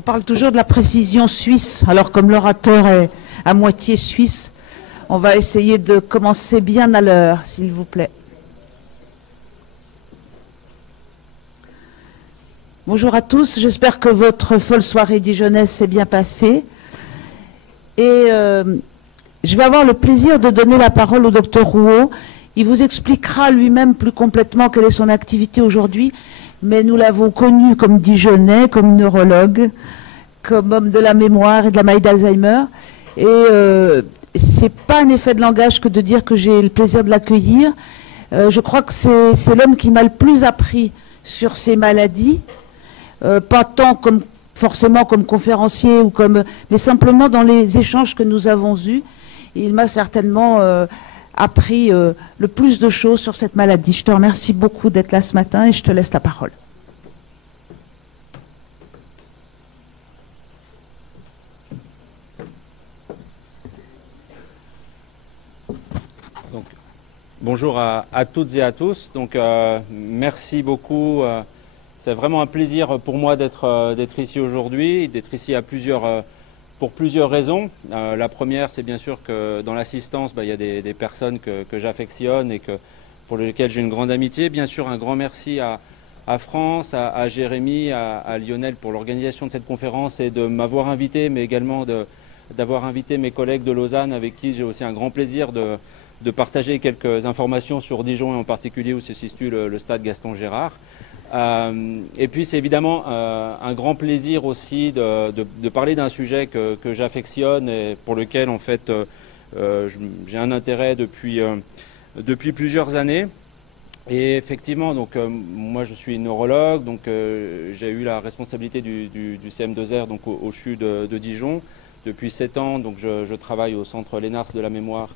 On parle toujours de la précision suisse. Alors comme l'orateur est à moitié suisse, on va essayer de commencer bien à l'heure, s'il vous plaît. Bonjour à tous, j'espère que votre folle soirée dijonnaise s'est bien passée. Et je vais avoir le plaisir de donner la parole au docteur Rouault. Il vous expliquera lui-même plus complètement quelle est son activité aujourd'hui, mais nous l'avons connu comme Dijonnais, comme neurologue, comme homme de la mémoire et de la maladie d'Alzheimer. Et c'est pas un effet de langage que de dire que j'ai le plaisir de l'accueillir. Je crois que c'est l'homme qui m'a le plus appris sur ces maladies, pas tant comme forcément comme conférencier ou comme, mais simplement dans les échanges que nous avons eus. Il m'a certainement appris le plus de choses sur cette maladie. Je te remercie beaucoup d'être là ce matin et je te laisse la parole. Donc, bonjour à toutes et à tous. Donc, merci beaucoup. C'est vraiment un plaisir pour moi d'être ici aujourd'hui, d'être ici pour plusieurs raisons. La première, c'est bien sûr que dans l'assistance, il y a des personnes que j'affectionne et pour lesquelles j'ai une grande amitié. Bien sûr, un grand merci à France, à Jérémy, à Lionel pour l'organisation de cette conférence et de m'avoir invité, mais également d'avoir invité mes collègues de Lausanne avec qui j'ai aussi un grand plaisir de partager quelques informations sur Dijon et en particulier où se situe le stade Gaston Gérard. Et puis c'est évidemment un grand plaisir aussi de parler d'un sujet que j'affectionne et pour lequel en fait j'ai un intérêt depuis plusieurs années. Et effectivement, donc moi je suis neurologue, donc j'ai eu la responsabilité du CM2R donc au CHU de Dijon depuis 7 ans. Donc je travaille au centre Lénars de la mémoire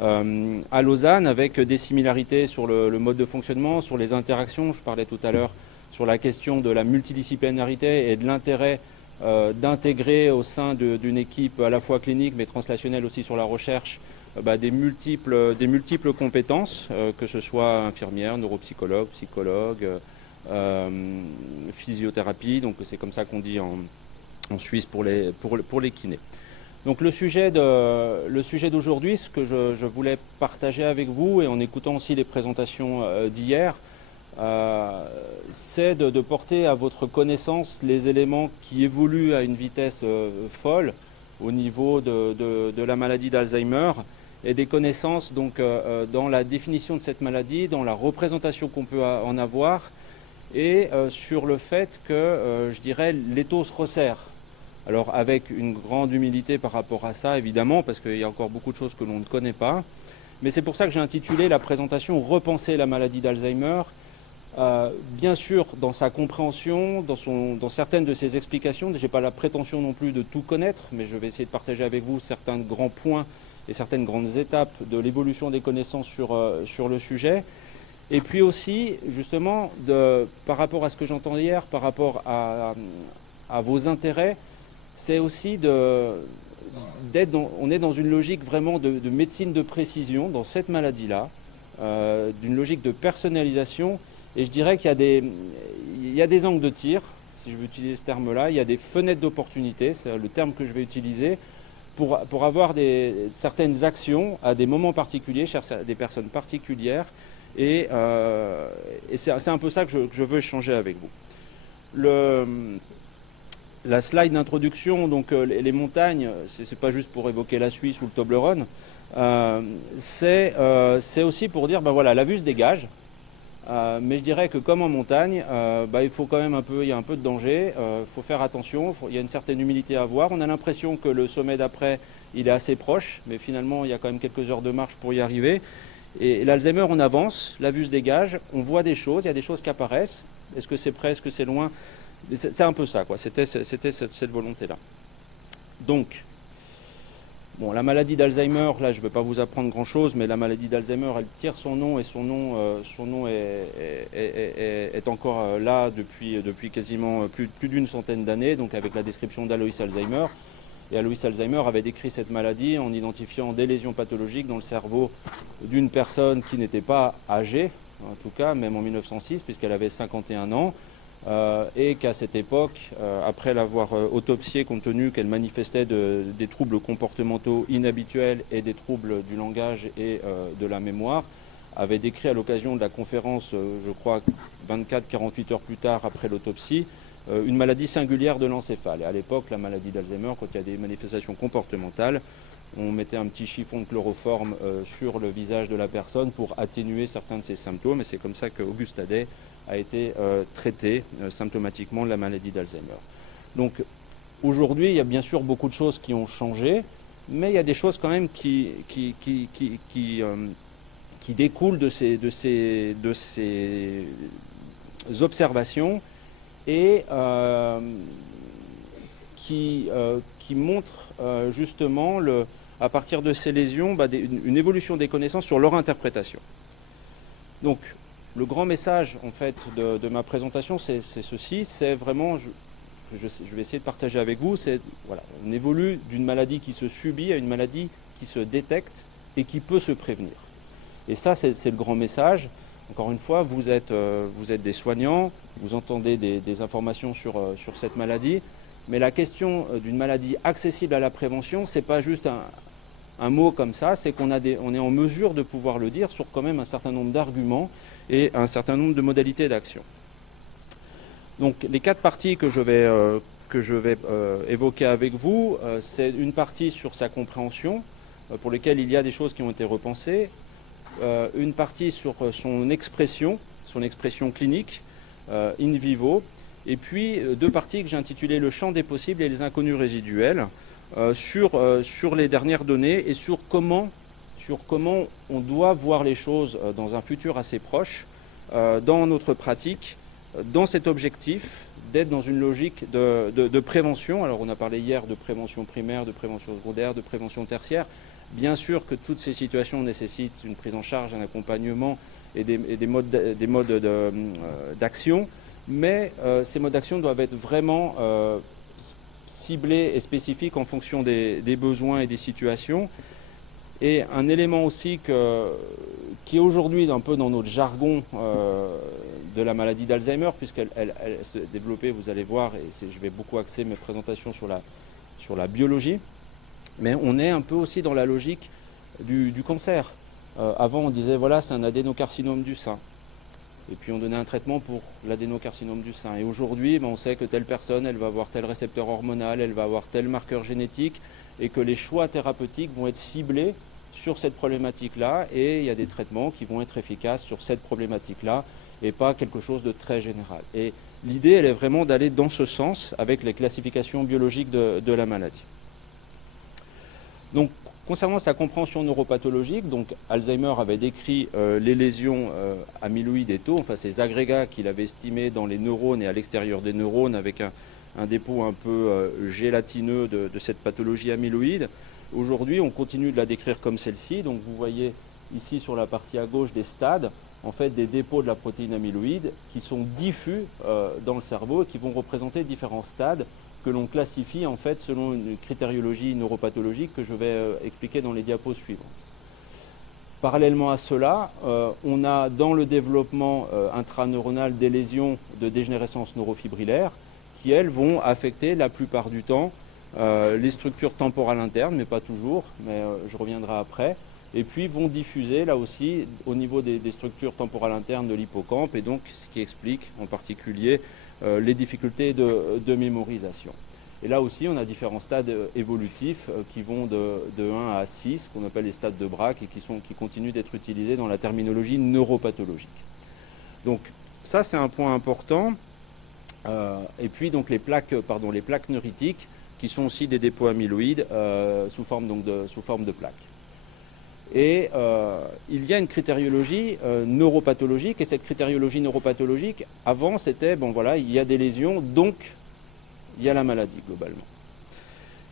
à Lausanne avec des similarités sur le mode de fonctionnement, sur les interactions. Je parlais tout à l'heure sur la question de la multidisciplinarité et de l'intérêt d'intégrer au sein d'une équipe à la fois clinique mais translationnelle aussi sur la recherche des multiples compétences, que ce soit infirmière, neuropsychologue, psychologue, physiothérapie, donc c'est comme ça qu'on dit en Suisse pour les kinés. Donc le sujet d'aujourd'hui, ce que je voulais partager avec vous, et en écoutant aussi les présentations d'hier, c'est de porter à votre connaissance les éléments qui évoluent à une vitesse folle au niveau de la maladie d'Alzheimer et des connaissances donc, dans la définition de cette maladie, dans la représentation qu'on peut en avoir et sur le fait que, je dirais, l'étau se resserre. Alors avec une grande humilité par rapport à ça, évidemment, parce qu'il y a encore beaucoup de choses que l'on ne connaît pas. Mais c'est pour ça que j'ai intitulé la présentation « Repenser la maladie d'Alzheimer ». Bien sûr, dans sa compréhension, dans certaines de ses explications, je n'ai pas la prétention non plus de tout connaître, mais je vais essayer de partager avec vous certains grands points et certaines grandes étapes de l'évolution des connaissances sur le sujet. Et puis aussi, justement, par rapport à ce que j'entendais hier, par rapport à vos intérêts, c'est aussi on est dans une logique vraiment de médecine de précision dans cette maladie-là, d'une logique de personnalisation. Et je dirais qu'il y a des angles de tir, si je veux utiliser ce terme-là, il y a des fenêtres d'opportunité, c'est le terme que je vais utiliser, pour avoir certaines actions à des moments particuliers, chez des personnes particulières. Et c'est un peu ça que je veux échanger avec vous. La slide d'introduction, donc les montagnes, c'est pas juste pour évoquer la Suisse ou le Toblerone, c'est aussi pour dire, voilà, la vue se dégage, mais je dirais que comme en montagne, il faut quand même il y a un peu de danger, il faut faire attention, il y a une certaine humilité à avoir. On a l'impression que le sommet d'après, il est assez proche, mais finalement, il y a quand même quelques heures de marche pour y arriver. Et l'Alzheimer, on avance, la vue se dégage, on voit des choses, il y a des choses qui apparaissent. Est-ce que c'est près, est-ce que c'est loin ? C'est un peu ça, quoi. C'était cette volonté-là. Donc, bon, la maladie d'Alzheimer, là, je ne vais pas vous apprendre grand-chose, mais la maladie d'Alzheimer, elle tire son nom, et son nom est encore là depuis quasiment plus d'une centaine d'années, donc avec la description d'Alois Alzheimer. Et Alois Alzheimer avait décrit cette maladie en identifiant des lésions pathologiques dans le cerveau d'une personne qui n'était pas âgée, en tout cas, même en 1906, puisqu'elle avait 51 ans. et qu'à cette époque, après l'avoir autopsiée, compte tenu qu'elle manifestait des troubles comportementaux inhabituels et des troubles du langage et de la mémoire, avait décrit à l'occasion de la conférence, je crois 24-48 heures plus tard après l'autopsie, une maladie singulière de l'encéphale. Et à l'époque, la maladie d'Alzheimer, quand il y a des manifestations comportementales, on mettait un petit chiffon de chloroforme sur le visage de la personne pour atténuer certains de ses symptômes. Et c'est comme ça qu'Auguste Hadet a été traité symptomatiquement de la maladie d'Alzheimer. Donc aujourd'hui, il y a bien sûr beaucoup de choses qui ont changé, mais il y a des choses quand même qui découlent de ces observations et qui montrent justement, à partir de ces lésions, une évolution des connaissances sur leur interprétation. Donc, le grand message en fait de ma présentation, c'est ceci, c'est vraiment, je vais essayer de partager avec vous, c'est voilà, on évolue d'une maladie qui se subit à une maladie qui se détecte et qui peut se prévenir. Et ça, c'est le grand message. Encore une fois, vous êtes des soignants, vous entendez des informations sur cette maladie, mais la question d'une maladie accessible à la prévention, c'est pas juste un mot comme ça, c'est qu'on est en mesure de pouvoir le dire sur quand même un certain nombre d'arguments et un certain nombre de modalités d'action. Donc les 4 parties que je vais évoquer avec vous, c'est une partie sur sa compréhension, pour lesquelles il y a des choses qui ont été repensées, une partie sur son expression clinique, in vivo, et puis 2 parties que j'ai intitulées le champ des possibles et les inconnus résiduels, sur les dernières données et sur comment on doit voir les choses dans un futur assez proche, dans notre pratique, dans cet objectif d'être dans une logique de prévention. Alors on a parlé hier de prévention primaire, de prévention secondaire, de prévention tertiaire. Bien sûr que toutes ces situations nécessitent une prise en charge, un accompagnement et des modes d'action, mais ces modes d'action doivent être vraiment ciblés et spécifiques en fonction des besoins et des situations. Et un élément aussi qui est aujourd'hui un peu dans notre jargon de la maladie d'Alzheimer, puisqu'elle se développait, vous allez voir, et je vais beaucoup axer mes présentations sur la biologie, mais on est un peu aussi dans la logique du cancer. Avant, on disait, voilà, c'est un adénocarcinome du sein. Et puis on donnait un traitement pour l'adénocarcinome du sein. Et aujourd'hui, on sait que telle personne, elle va avoir tel récepteur hormonal, elle va avoir tel marqueur génétique, et que les choix thérapeutiques vont être ciblés sur cette problématique-là, et il y a des traitements qui vont être efficaces sur cette problématique-là, et pas quelque chose de très général. Et l'idée, elle est vraiment d'aller dans ce sens avec les classifications biologiques de la maladie. Donc, concernant sa compréhension neuropathologique, donc Alzheimer avait décrit les lésions amyloïdes et tau, enfin ces agrégats qu'il avait estimés dans les neurones et à l'extérieur des neurones avec un dépôt un peu gélatineux de cette pathologie amyloïde. Aujourd'hui, on continue de la décrire comme celle-ci. Donc vous voyez ici sur la partie à gauche des stades, en fait des dépôts de la protéine amyloïde qui sont diffus dans le cerveau et qui vont représenter différents stades que l'on classifie en fait selon une critériologie neuropathologique que je vais expliquer dans les diapos suivantes. Parallèlement à cela, on a dans le développement intraneuronal des lésions de dégénérescence neurofibrillaire qui, elles, vont affecter la plupart du temps les structures temporales internes, mais pas toujours, mais je reviendrai après, et puis vont diffuser là aussi au niveau des structures temporales internes de l'hippocampe, et donc ce qui explique en particulier les difficultés de mémorisation. Et là aussi, on a différents stades évolutifs qui vont de 1 à 6, qu'on appelle les stades de Braak, et qui continuent d'être utilisés dans la terminologie neuropathologique. Donc ça, c'est un point important. Et puis donc les plaques neuritiques, qui sont aussi des dépôts amyloïdes sous forme de plaques. Et il y a une critériologie neuropathologique, et cette critériologie neuropathologique, avant c'était, bon voilà, il y a des lésions, donc il y a la maladie globalement.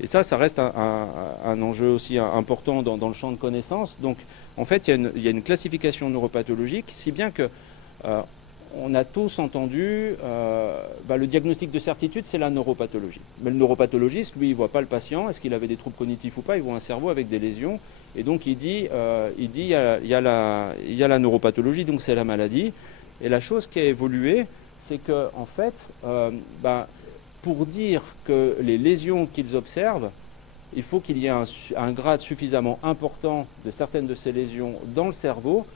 Et ça reste un enjeu aussi important dans le champ de connaissances. Donc en fait, il y a une classification neuropathologique, si bien que on a tous entendu, le diagnostic de certitude, c'est la neuropathologie. Mais le neuropathologiste, lui, il ne voit pas le patient, est-ce qu'il avait des troubles cognitifs ou pas, il voit un cerveau avec des lésions, et donc il dit il y a la neuropathologie, donc c'est la maladie. Et la chose qui a évolué, c'est que en fait, pour dire que les lésions qu'ils observent, il faut qu'il y ait un grade suffisamment important de certaines de ces lésions dans le cerveau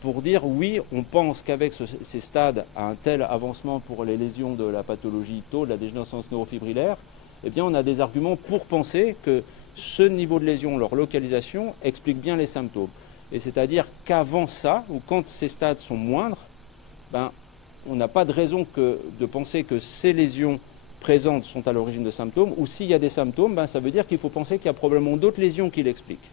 pour dire oui, on pense qu'avec ces stades à un tel avancement pour les lésions de la pathologie tau, de la dégénérescence neurofibrillaire, eh bien on a des arguments pour penser que ce niveau de lésion, leur localisation, explique bien les symptômes. Et c'est-à-dire qu'avant ça, ou quand ces stades sont moindres, on n'a pas de raison de penser que ces lésions présentes sont à l'origine de symptômes, ou s'il y a des symptômes, ça veut dire qu'il faut penser qu'il y a probablement d'autres lésions qui l'expliquent.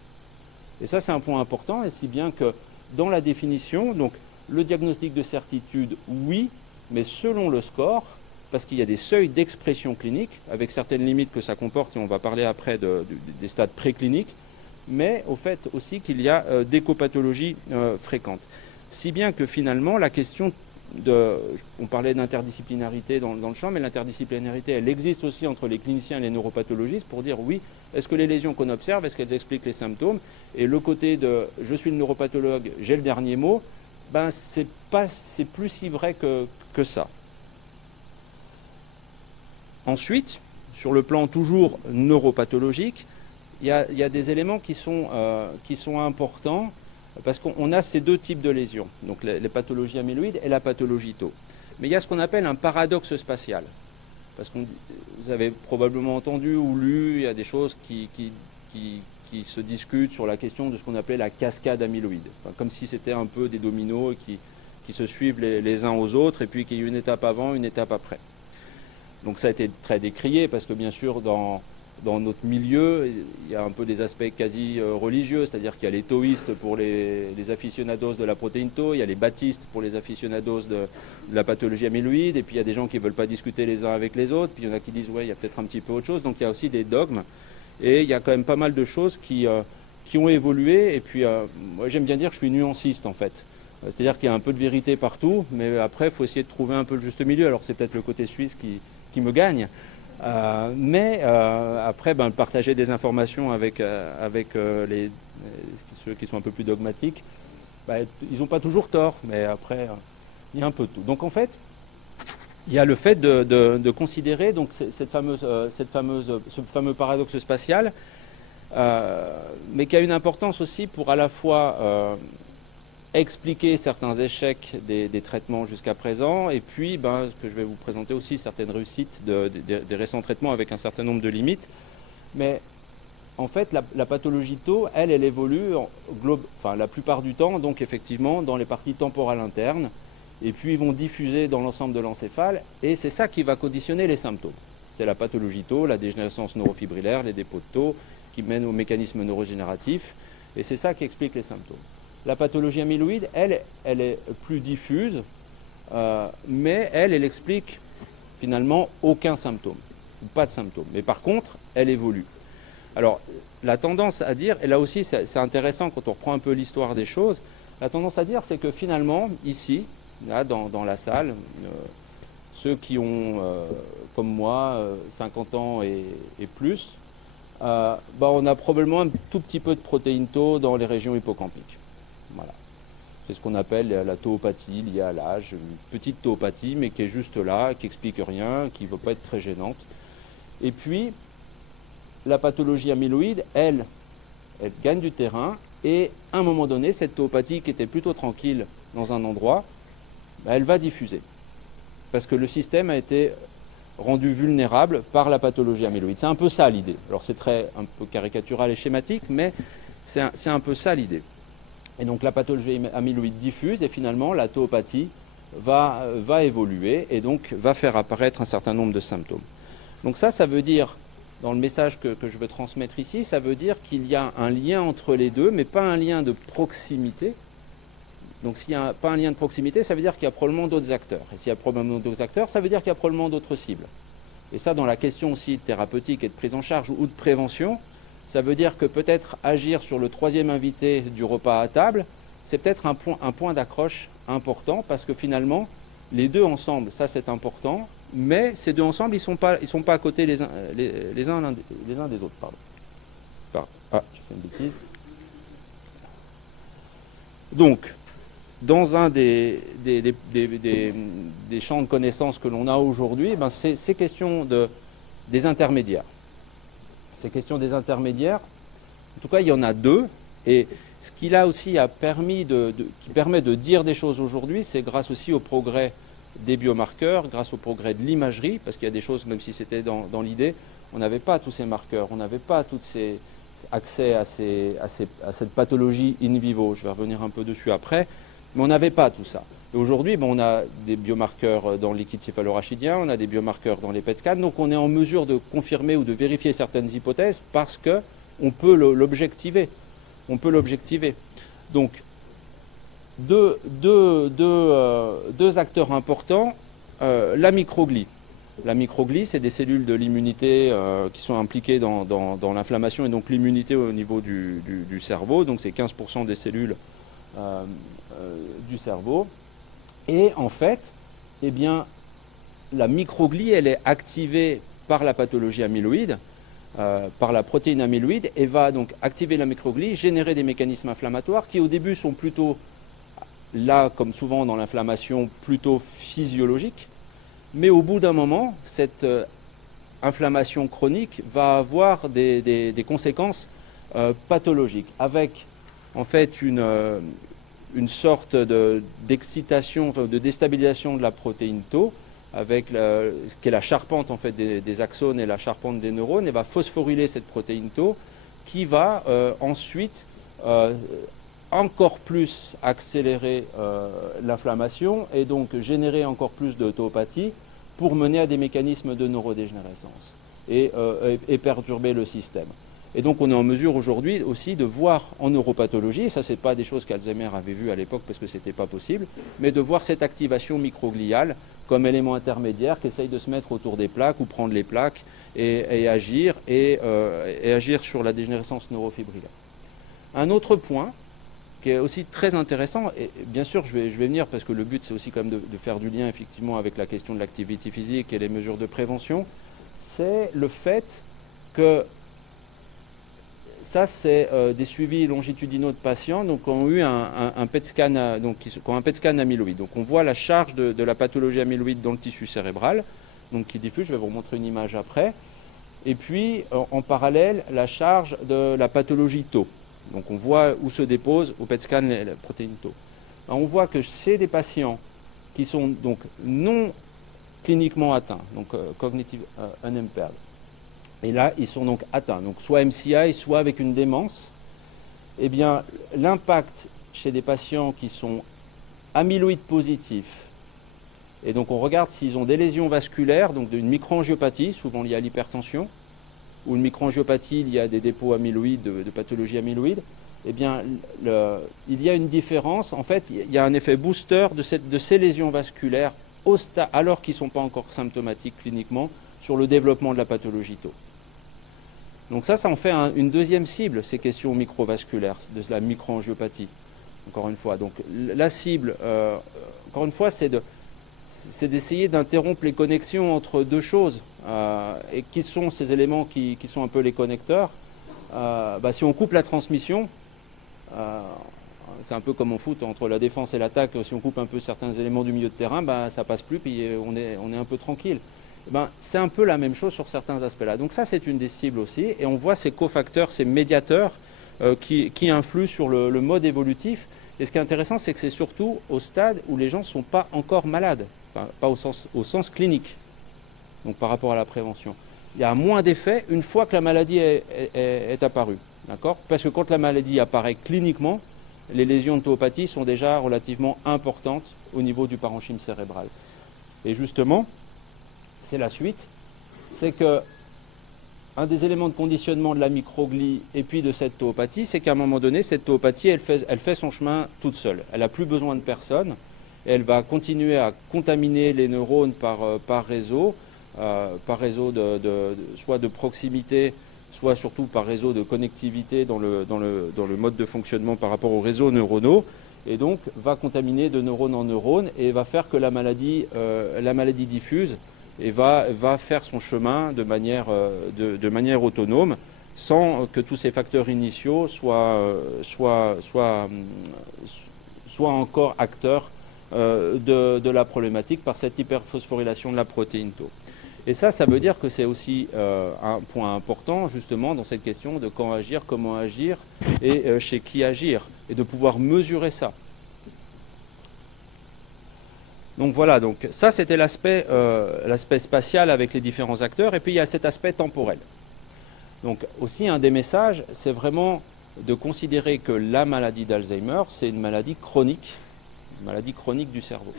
Et ça, c'est un point important, et si bien que dans la définition, donc le diagnostic de certitude, oui, mais selon le score, parce qu'il y a des seuils d'expression clinique, avec certaines limites que ça comporte, et on va parler après des stades précliniques, mais au fait aussi qu'il y a d'écopathologies fréquentes. Si bien que finalement, la question on parlait d'interdisciplinarité dans le champ, mais l'interdisciplinarité, elle existe aussi entre les cliniciens et les neuropathologistes pour dire oui, est-ce que les lésions qu'on observe, est-ce qu'elles expliquent les symptômes? Et le côté de je suis le neuropathologue, j'ai le dernier mot, c'est plus si vrai que ça. Ensuite, sur le plan toujours neuropathologique, il y a des éléments qui sont importants. Parce qu'on a ces deux types de lésions, donc les pathologies amyloïdes et la pathologie tau. Mais il y a ce qu'on appelle un paradoxe spatial. Parce que vous avez probablement entendu ou lu, il y a des choses qui se discutent sur la question de ce qu'on appelait la cascade amyloïde. Enfin, comme si c'était un peu des dominos qui se suivent les uns aux autres et puis qu'il y a une étape avant, une étape après. Donc ça a été très décrié parce que bien sûr dans notre milieu, il y a un peu des aspects quasi religieux, c'est-à-dire qu'il y a les taoïstes pour les aficionados de la protéine tau, il y a les baptistes pour les aficionados de la pathologie amyloïde, et puis il y a des gens qui ne veulent pas discuter les uns avec les autres, puis il y en a qui disent ouais, il y a peut-être un petit peu autre chose, donc il y a aussi des dogmes, et il y a quand même pas mal de choses qui ont évolué, et puis moi j'aime bien dire que je suis nuanciste en fait. C'est-à-dire qu'il y a un peu de vérité partout, mais après il faut essayer de trouver un peu le juste milieu, alors c'est peut-être le côté suisse qui me gagne. Après, partager des informations avec ceux qui sont un peu plus dogmatiques, ils n'ont pas toujours tort, mais après, il y a un peu de tout. Donc en fait, il y a le fait de considérer donc, ce fameux paradoxe spatial, mais qui a une importance aussi pour à la fois expliquer certains échecs des traitements jusqu'à présent, et puis que je vais vous présenter aussi certaines réussites des récents traitements avec un certain nombre de limites. Mais en fait, la pathologie tau, elle évolue la plupart du temps, donc effectivement, dans les parties temporales internes, et puis ils vont diffuser dans l'ensemble de l'encéphale, et c'est ça qui va conditionner les symptômes. C'est la pathologie tau, la dégénérescence neurofibrillaire, les dépôts de tau, qui mènent au mécanisme neurogénératif, et c'est ça qui explique les symptômes. La pathologie amyloïde, elle est plus diffuse, mais elle explique finalement aucun symptôme, ou pas de symptômes. Mais par contre, elle évolue. Alors, la tendance à dire, et là aussi c'est intéressant quand on reprend un peu l'histoire des choses, la tendance à dire c'est que finalement, ici, là, dans la salle, ceux qui ont, comme moi, 50 ans et plus, on a probablement un tout petit peu de protéines tau dans les régions hippocampiques. Voilà. C'est ce qu'on appelle la tauopathie liée à l'âge, une petite tauopathie, mais qui est juste là, qui n'explique rien, qui ne va pas être très gênante. Et puis, la pathologie amyloïde, elle gagne du terrain, et à un moment donné, cette tauopathie qui était plutôt tranquille dans un endroit, elle va diffuser. Parce que le système a été rendu vulnérable par la pathologie amyloïde. C'est un peu ça l'idée. Alors c'est un peu caricatural et schématique, mais c'est un peu ça l'idée. Et donc la pathologie amyloïde diffuse, et finalement la tauopathie va évoluer et donc va faire apparaître un certain nombre de symptômes. Donc ça veut dire, dans le message que je veux transmettre ici, ça veut dire qu'il y a un lien entre les deux, mais pas un lien de proximité. Donc s'il n'y a pas un lien de proximité, ça veut dire qu'il y a probablement d'autres acteurs. Et s'il y a probablement d'autres acteurs, ça veut dire qu'il y a probablement d'autres cibles. Et ça, dans la question aussi thérapeutique et de prise en charge ou de prévention, ça veut dire que peut-être agir sur le troisième invité du repas à table, c'est peut-être un point d'accroche important, parce que finalement, les deux ensemble, ça c'est important, mais ces deux ensemble, ils sont pas à côté les uns des autres. Ah, j'ai fait une bêtise. Donc, dans un des champs de connaissances que l'on a aujourd'hui, ben c'est question des intermédiaires. Ces questions des intermédiaires, en tout cas, il y en a deux. Et ce qui là aussi qui permet de dire des choses aujourd'hui, c'est grâce aussi au progrès des biomarqueurs, grâce au progrès de l'imagerie, parce qu'il y a des choses, même si c'était dans l'idée, on n'avait pas tous ces marqueurs, on n'avait pas tous ces accès à cette pathologie in vivo. Je vais revenir un peu dessus après, mais on n'avait pas tout ça. Aujourd'hui, on a des biomarqueurs dans le liquide céphalorachidien, on a des biomarqueurs dans les PET scans, donc on est en mesure de confirmer ou de vérifier certaines hypothèses parce qu'on peut l'objectiver. On peut l'objectiver. Donc, deux acteurs importants, la microglie. La microglie, c'est des cellules de l'immunité qui sont impliquées dans l'inflammation et donc l'immunité au niveau du cerveau. Donc, c'est 15% des cellules du cerveau. Et en fait, eh bien, la microglie, elle est activée par la pathologie amyloïde, par la protéine amyloïde, et va donc activer la microglie, générer des mécanismes inflammatoires qui au début sont plutôt, là comme souvent dans l'inflammation, plutôt physiologiques. Mais au bout d'un moment, cette inflammation chronique va avoir des conséquences pathologiques, avec en fait une sorte d'excitation, enfin, de déstabilisation de la protéine Tau, avec ce qui est la charpente en fait, des axones et la charpente des neurones, et va phosphoryler cette protéine Tau, qui va ensuite encore plus accélérer l'inflammation et donc générer encore plus de tauopathie pour mener à des mécanismes de neurodégénérescence et perturber le système. Et donc on est en mesure aujourd'hui aussi de voir en neuropathologie, et ça c'est pas des choses qu'Alzheimer avait vues à l'époque parce que c'était pas possible, mais de voir cette activation microgliale comme élément intermédiaire qui essaye de se mettre autour des plaques ou prendre les plaques et agir sur la dégénérescence neurofibrillaire. Un autre point qui est aussi très intéressant, et bien sûr je vais venir parce que le but c'est aussi quand même de faire du lien effectivement avec la question de l'activité physique et les mesures de prévention, c'est le fait que ça, c'est des suivis longitudinaux de patients donc, qui ont eu un PET scan, qui ont un PET scan amyloïde. Donc on voit la charge de la pathologie amyloïde dans le tissu cérébral, donc qui diffuse, je vais vous montrer une image après. Et puis en parallèle, la charge de la pathologie Tau. Donc on voit où se dépose au PET scan la protéine Tau. Alors, on voit que chez des patients qui sont donc non cliniquement atteints, donc cognitive unimpaired, et là, ils sont donc atteints, donc soit MCI, soit avec une démence. Eh bien, l'impact chez des patients qui sont amyloïdes positifs, et donc on regarde s'ils ont des lésions vasculaires, donc une microangiopathie, souvent liée à l'hypertension, ou une microangiopathie liée à des dépôts amyloïdes, de pathologie amyloïde, eh bien, il y a une différence. En fait, il y a un effet booster de ces lésions vasculaires alors qu'ils ne sont pas encore symptomatiques cliniquement sur le développement de la pathologie Tau. Donc ça en fait une deuxième cible, ces questions microvasculaires, de la microangiopathie, encore une fois. Donc la cible, encore une fois, c'est d'essayer d'interrompre les connexions entre deux choses. Et qui sont ces éléments qui sont un peu les connecteurs? Si on coupe la transmission, c'est un peu comme en foot, entre la défense et l'attaque, si on coupe un peu certains éléments du milieu de terrain, ça passe plus, puis on est un peu tranquille. C'est un peu la même chose sur certains aspects-là. Donc ça, c'est une des cibles aussi. Et on voit ces cofacteurs, ces médiateurs qui influent sur le mode évolutif. Et ce qui est intéressant, c'est que c'est surtout au stade où les gens ne sont pas encore malades, enfin, pas au sens clinique, donc par rapport à la prévention. Il y a moins d'effets une fois que la maladie est apparue. D'accord ? Parce que quand la maladie apparaît cliniquement, les lésions de tauopathie sont déjà relativement importantes au niveau du parenchyme cérébral. Et justement, c'est la suite, c'est que un des éléments de conditionnement de la microglie et puis de cette tauopathie, c'est qu'à un moment donné, cette tauopathie, elle fait son chemin toute seule. Elle n'a plus besoin de personne et elle va continuer à contaminer les neurones par réseau soit de proximité, soit surtout par réseau de connectivité dans le mode de fonctionnement par rapport aux réseaux neuronaux, et donc va contaminer de neurone en neurone et va faire que la maladie diffuse et va faire son chemin de manière autonome, sans que tous ces facteurs initiaux soient soit encore acteur de la problématique par cette hyperphosphorylation de la protéine tau. Et ça veut dire que c'est aussi un point important justement dans cette question de quand agir, comment agir et chez qui agir, et de pouvoir mesurer ça. Donc voilà, donc ça c'était l'aspect spatial avec les différents acteurs, et puis il y a cet aspect temporel. Donc aussi un des messages, c'est vraiment de considérer que la maladie d'Alzheimer, c'est une maladie chronique du cerveau.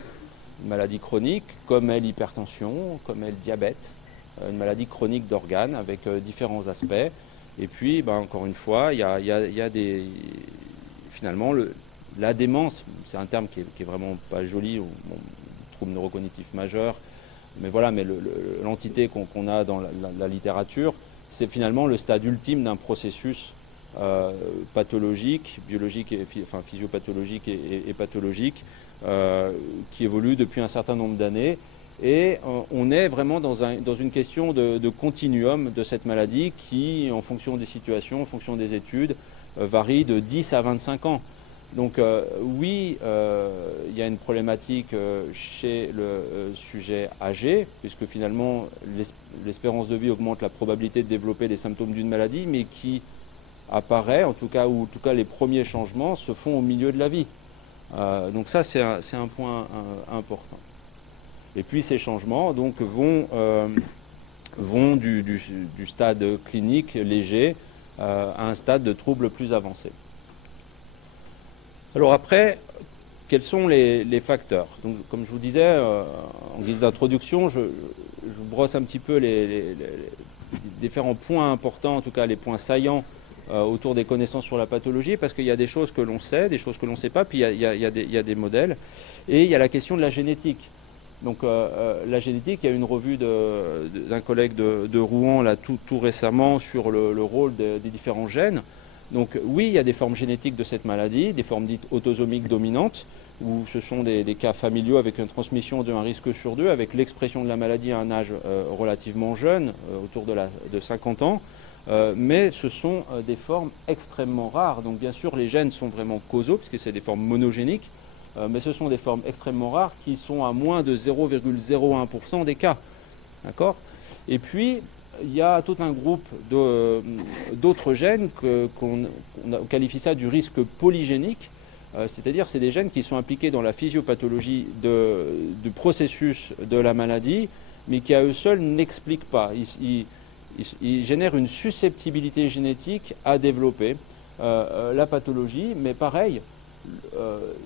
Une maladie chronique comme est l'hypertension, comme est le diabète, une maladie chronique d'organes avec différents aspects. Et puis, encore une fois, il y a des... Finalement, la démence, c'est un terme qui est vraiment pas joli, trouble neurocognitif majeur, mais voilà, mais l'entité qu'on a dans la littérature, c'est finalement le stade ultime d'un processus pathologique, biologique, enfin physiopathologique et pathologique, qui évolue depuis un certain nombre d'années. Et on est vraiment dans une question de continuum de cette maladie qui, en fonction des situations, en fonction des études, varie de 10 à 25 ans. Donc oui, il y a une problématique chez le sujet âgé, puisque finalement l'espérance de vie augmente la probabilité de développer les symptômes d'une maladie, mais qui apparaît, en tout cas les premiers changements se font au milieu de la vie. Donc ça c'est un point important. Et puis ces changements donc vont du stade clinique léger à un stade de trouble plus avancé. Alors après, quels sont les facteurs? Donc, comme je vous disais, en guise d'introduction, je brosse un petit peu les différents points importants, en tout cas les points saillants autour des connaissances sur la pathologie, parce qu'il y a des choses que l'on sait, des choses que l'on ne sait pas, puis il y a des modèles, et il y a la question de la génétique. Donc la génétique, il y a une revue d'un collègue de Rouen là, tout récemment sur le rôle des différents gènes. Donc oui, il y a des formes génétiques de cette maladie, des formes dites autosomiques dominantes, où ce sont des cas familiaux avec une transmission d'un risque sur 2, avec l'expression de la maladie à un âge relativement jeune, autour de 50 ans. Mais ce sont des formes extrêmement rares. Donc bien sûr, les gènes sont vraiment causaux, puisque c'est des formes monogéniques, mais ce sont des formes extrêmement rares qui sont à moins de 0,01% des cas. D'accord ? Et puis, il y a tout un groupe d'autres gènes qu'on qualifie ça du risque polygénique, c'est-à-dire c'est des gènes qui sont impliqués dans la physiopathologie du processus de la maladie, mais qui à eux seuls n'expliquent pas. Ils génèrent une susceptibilité génétique à développer la pathologie, mais pareil,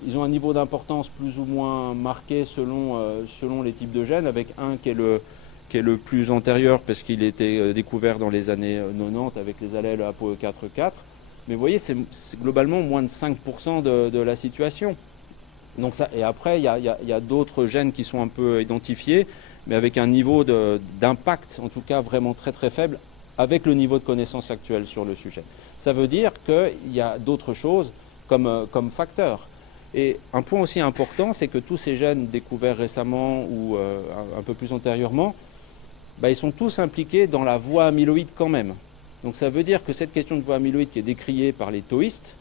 ils ont un niveau d'importance plus ou moins marqué selon les types de gènes, avec un qui est le plus antérieur parce qu'il était découvert dans les années 90 avec les allèles ApoE4-4. Mais vous voyez, c'est globalement moins de 5% de la situation. Donc ça, et après, il y a d'autres gènes qui sont un peu identifiés, mais avec un niveau d'impact, en tout cas vraiment très très faible, avec le niveau de connaissance actuel sur le sujet. Ça veut dire qu'il y a d'autres choses comme facteurs. Et un point aussi important, c'est que tous ces gènes découverts récemment ou un peu plus antérieurement, ils sont tous impliqués dans la voie amyloïde quand même. Donc ça veut dire que cette question de voie amyloïde qui est décriée par les tauistes,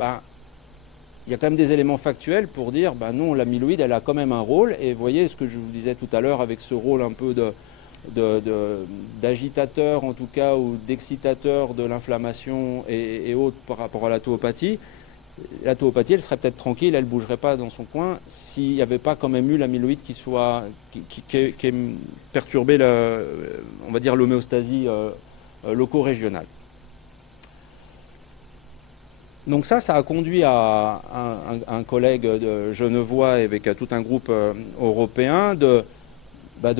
il y a quand même des éléments factuels pour dire, non, l'amyloïde, elle a quand même un rôle. Et vous voyez ce que je vous disais tout à l'heure avec ce rôle un peu d'agitateur, en tout cas, ou d'excitateur de l'inflammation et autres par rapport à la tauopathie. La tauopathie, elle serait peut-être tranquille, elle ne bougerait pas dans son coin s'il n'y avait pas quand même eu l'amyloïde qui perturbait, on va dire, l'homéostasie loco-régionale. Donc ça a conduit à un collègue genevois avec tout un groupe européen de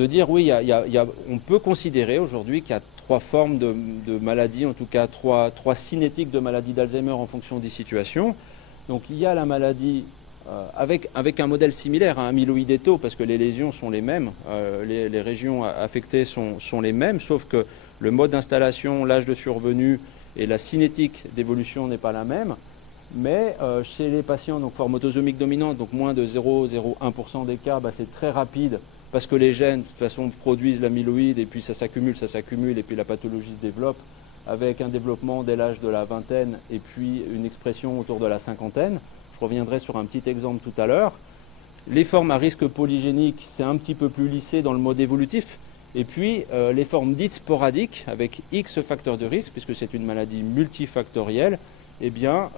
dire oui, on peut considérer aujourd'hui qu'il y a 3 formes de maladies, en tout cas 3 cinétiques de maladies d'Alzheimer en fonction des situations. Donc il y a la maladie avec un modèle similaire à amyloïde et tau, parce que les lésions sont les mêmes, les régions affectées sont les mêmes, sauf que le mode d'installation, l'âge de survenue et la cinétique d'évolution n'est pas la même. Mais chez les patients, donc forme autosomique dominante, donc moins de 0,01% des cas, c'est très rapide, parce que les gènes, de toute façon, produisent l'amyloïde, et puis ça s'accumule, et puis la pathologie se développe, avec un développement dès l'âge de la vingtaine, et puis une expression autour de la cinquantaine. Je Je reviendrai sur un petit exemple tout à l'heure. Les formes à risque polygénique, c'est un petit peu plus lissé dans le mode évolutif. Et puis, les formes dites sporadiques, avec X facteurs de risque, puisque c'est une maladie multifactorielle, eh bien,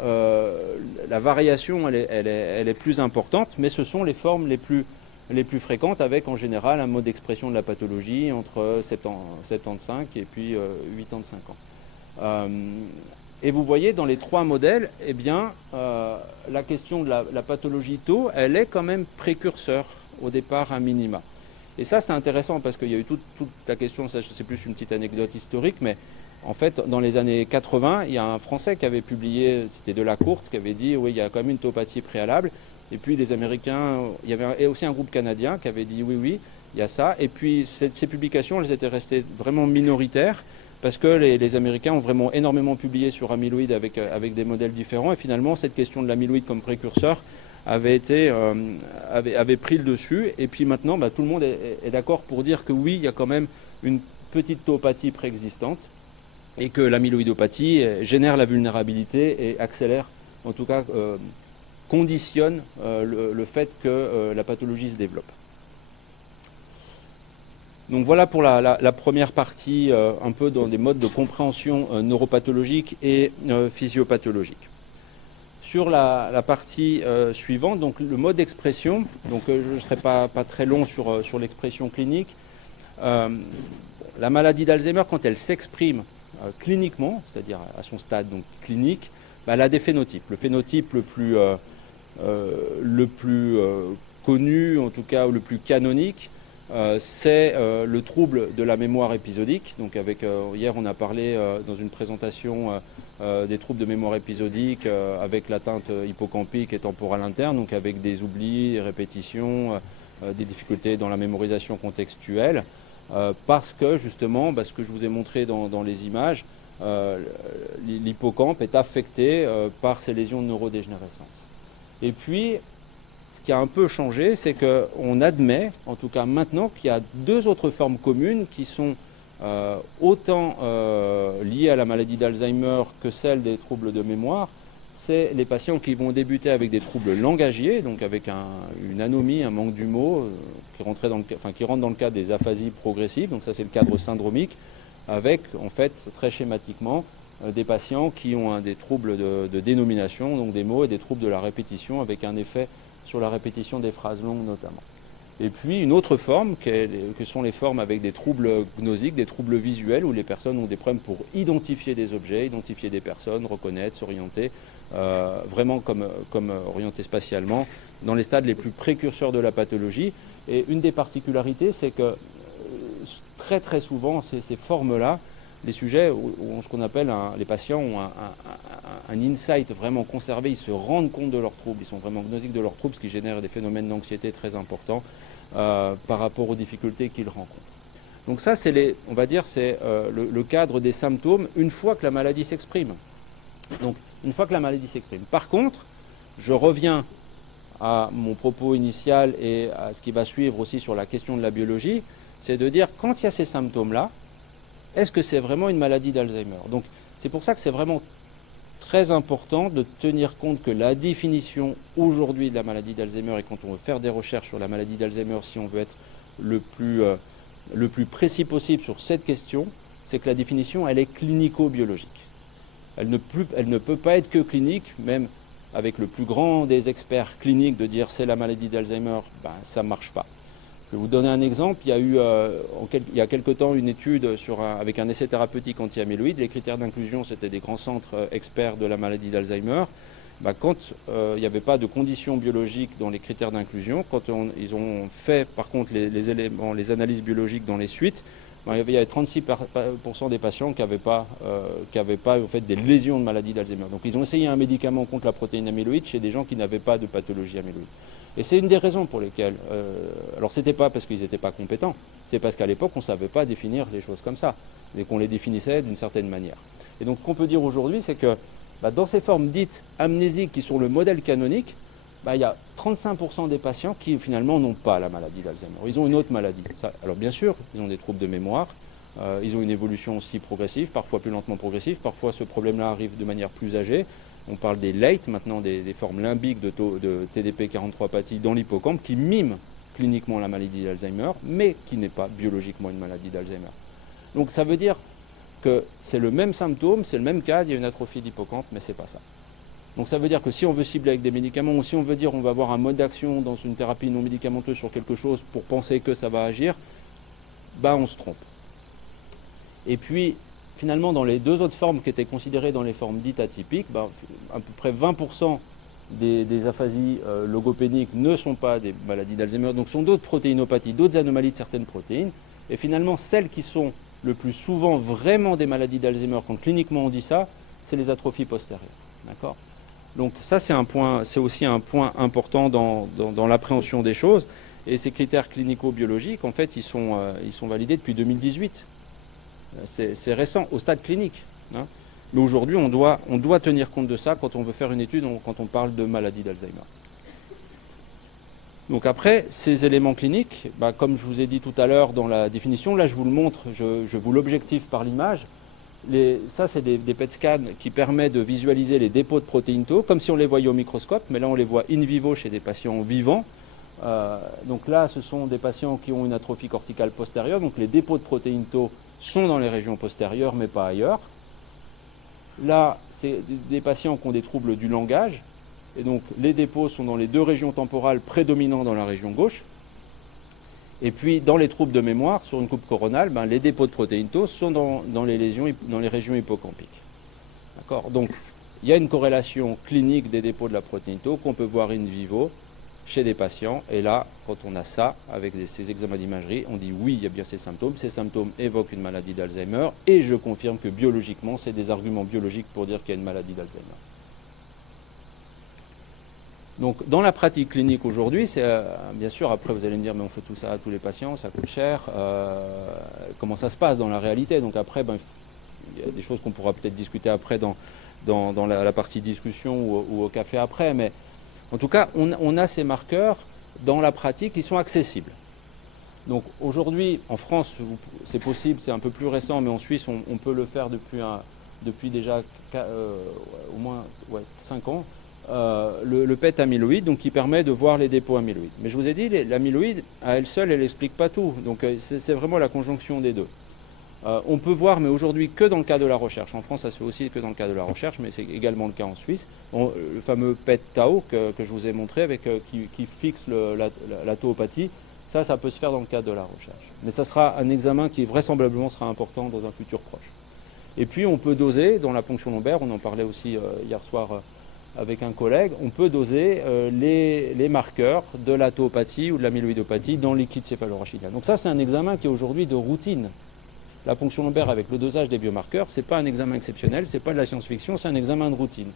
la variation, elle est plus importante, mais ce sont les formes les plus fréquentes, avec en général un mode d'expression de la pathologie entre 75 et puis 85 ans. Et vous voyez, dans les trois modèles, eh bien, la question de la pathologie tau, elle est quand même précurseur au départ à minima. Et ça, c'est intéressant parce qu'il y a eu toute la question, ça c'est plus une petite anecdote historique, mais en fait, dans les années 80, il y a un Français qui avait publié, c'était Delacourte, qui avait dit, oui, il y a quand même une taupathie préalable. Et puis les Américains, il y avait aussi un groupe canadien qui avait dit, oui, oui, il y a ça. Et puis ces publications, elles étaient restées vraiment minoritaires parce que les Américains ont vraiment énormément publié sur amyloïde avec des modèles différents. Et finalement, cette question de l'amyloïde comme précurseur avait pris le dessus. Et puis maintenant, bah, tout le monde est d'accord pour dire que oui, il y a quand même une petite taupathie préexistante et que l'amyloïdopathie génère la vulnérabilité et accélère, en tout cas, conditionne le fait que la pathologie se développe. Donc voilà pour la première partie, un peu dans des modes de compréhension neuropathologique et physiopathologique. Sur la partie suivante, donc le mode d'expression, donc je ne serai pas très long sur l'expression clinique. La maladie d'Alzheimer, quand elle s'exprime cliniquement, c'est-à-dire à son stade donc, clinique, bah, elle a des phénotypes. Le phénotype le plus connu, en tout cas, ou le plus canonique, c'est le trouble de la mémoire épisodique. Donc hier, on a parlé dans une présentation des troubles de mémoire épisodique avec l'atteinte hippocampique et temporale interne, donc avec des oublis, des répétitions, des difficultés dans la mémorisation contextuelle. Parce que justement, ce que je vous ai montré dans les images, l'hippocampe est affecté par ces lésions de neurodégénérescence. Et puis, ce qui a un peu changé, c'est qu'on admet, en tout cas maintenant, qu'il y a deux autres formes communes qui sont autant liées à la maladie d'Alzheimer que celles des troubles de mémoire. C'est les patients qui vont débuter avec des troubles langagiers, donc avec une anomie, un manque du mot, qui rentrent dans le cadre des aphasies progressives, donc ça c'est le cadre syndromique, avec en fait très schématiquement des patients qui ont des troubles de dénomination, donc des mots, et des troubles de la répétition, avec un effet sur la répétition des phrases longues notamment. Et puis une autre forme, que sont les formes avec des troubles gnosiques, des troubles visuels, où les personnes ont des problèmes pour identifier des objets, identifier des personnes, reconnaître, s'orienter, vraiment comme orienté spatialement, dans les stades les plus précurseurs de la pathologie. Et une des particularités, c'est que très très souvent, ces formes-là, les sujets, ce qu'on appelle les patients ont un insight vraiment conservé, ils se rendent compte de leurs troubles, ils sont vraiment gnosiques de leurs troubles, ce qui génère des phénomènes d'anxiété très importants par rapport aux difficultés qu'ils rencontrent. Donc ça, on va dire, c'est le cadre des symptômes une fois que la maladie s'exprime. Donc, une fois que la maladie s'exprime. Par contre, je reviens à mon propos initial et à ce qui va suivre aussi sur la question de la biologie, c'est de dire, quand il y a ces symptômes-là, est-ce que c'est vraiment une maladie d'Alzheimer? Donc, c'est pour ça que c'est vraiment très important de tenir compte que la définition aujourd'hui de la maladie d'Alzheimer, et quand on veut faire des recherches sur la maladie d'Alzheimer, si on veut être le plus précis possible sur cette question, c'est que la définition, elle est clinico-biologique. Elle ne peut pas être que clinique, même avec le plus grand des experts cliniques, de dire c'est la maladie d'Alzheimer, ça ne marche pas. Je vais vous donner un exemple. Il y a eu il y a quelque temps une étude avec un essai thérapeutique anti-amyloïde. Les critères d'inclusion, c'était des grands centres experts de la maladie d'Alzheimer. Quand il n'y avait pas de conditions biologiques dans les critères d'inclusion, quand ils ont fait par contre les analyses biologiques dans les suites, il y avait 36% des patients qui n'avaient pas en fait, des lésions de maladie d'Alzheimer. Donc ils ont essayé un médicament contre la protéine amyloïde chez des gens qui n'avaient pas de pathologie amyloïde. Et c'est une des raisons pour lesquelles, alors c'était pas parce qu'ils n'étaient pas compétents, c'est parce qu'à l'époque on ne savait pas définir les choses comme ça, et qu'on les définissait d'une certaine manière. Et donc ce qu'on peut dire aujourd'hui, c'est que dans ces formes dites amnésiques qui sont le modèle canonique, il y a 35% des patients qui finalement n'ont pas la maladie d'Alzheimer. Ils ont une autre maladie. Alors bien sûr, ils ont des troubles de mémoire, Ils ont une évolution aussi progressive, parfois plus lentement progressive, parfois ce problème-là arrive de manière plus âgée. On parle des late, maintenant des formes limbiques de TDP-43-pathie dans l'hippocampe qui miment cliniquement la maladie d'Alzheimer, mais qui n'est pas biologiquement une maladie d'Alzheimer. Donc ça veut dire que c'est le même symptôme, c'est le même cas, il y a une atrophie d'hippocampe, mais ce n'est pas ça. Donc ça veut dire que si on veut cibler avec des médicaments, ou si on veut dire on va avoir un mode d'action dans une thérapie non médicamenteuse sur quelque chose pour penser que ça va agir, ben on se trompe. Et puis, finalement, dans les deux autres formes qui étaient considérées dans les formes dites atypiques, ben, à peu près 20% des aphasies logopéniques ne sont pas des maladies d'Alzheimer, donc sont d'autres protéinopathies, d'autres anomalies de certaines protéines. Et finalement, celles qui sont le plus souvent vraiment des maladies d'Alzheimer, quand cliniquement on dit ça, c'est les atrophies postérieures. D'accord ? Donc ça, c'est aussi un point important dans l'appréhension des choses. Et ces critères clinico-biologiques, en fait, ils sont validés depuis 2018. C'est récent, au stade clinique. Hein. Mais aujourd'hui, on doit tenir compte de ça quand on veut faire une étude, quand on parle de maladie d'Alzheimer. Donc après, ces éléments cliniques, bah, comme je vous ai dit tout à l'heure dans la définition, là je vous le montre, je vous l'objective par l'image. Ça, c'est des PET scans qui permettent de visualiser les dépôts de protéines tau, comme si on les voyait au microscope, mais là on les voit in vivo chez des patients vivants. Donc là, ce sont des patients qui ont une atrophie corticale postérieure, donc les dépôts de protéines tau sont dans les régions postérieures, mais pas ailleurs. Là, c'est des patients qui ont des troubles du langage, et donc les dépôts sont dans les deux régions temporales prédominant dans la région gauche. Et puis, dans les troubles de mémoire, sur une coupe coronale, ben, les dépôts de protéines tau sont dans les régions hippocampiques. D'accord ? Donc, il y a une corrélation clinique des dépôts de la protéine tau qu'on peut voir in vivo chez des patients. Et là, quand on a ça, avec ces examens d'imagerie, on dit oui, il y a bien ces symptômes. Ces symptômes évoquent une maladie d'Alzheimer. Et je confirme que biologiquement, c'est des arguments biologiques pour dire qu'il y a une maladie d'Alzheimer. Donc, dans la pratique clinique aujourd'hui, bien sûr, après vous allez me dire, mais on fait tout ça à tous les patients, ça coûte cher. Comment ça se passe dans la réalité? Donc après, ben, il y a des choses qu'on pourra peut-être discuter après dans la partie discussion ou au café après. Mais en tout cas, on a ces marqueurs dans la pratique qui sont accessibles. Donc aujourd'hui, en France, c'est possible, c'est un peu plus récent, mais en Suisse, on peut le faire depuis déjà au moins 5 ans. Le PET amyloïde, donc qui permet de voir les dépôts amyloïdes. Mais je vous ai dit, l'amyloïde, à elle seule, elle n'explique pas tout. Donc c'est vraiment la conjonction des deux. On peut voir, mais aujourd'hui, que dans le cas de la recherche. En France, ça se fait aussi que dans le cas de la recherche, mais c'est également le cas en Suisse. Le fameux PET tau que je vous ai montré, qui fixe la tauopathie, ça peut se faire dans le cadre de la recherche. Mais ça sera un examen qui vraisemblablement sera important dans un futur proche. Et puis on peut doser, dans la ponction lombaire, on en parlait aussi hier soir avec un collègue, on peut doser les marqueurs de la tauopathie ou de l'amyloïdopathie dans le liquide céphalorachidien. Donc ça, c'est un examen qui est aujourd'hui de routine. La ponction lombaire avec le dosage des biomarqueurs, ce n'est pas un examen exceptionnel, ce n'est pas de la science-fiction, c'est un examen de routine.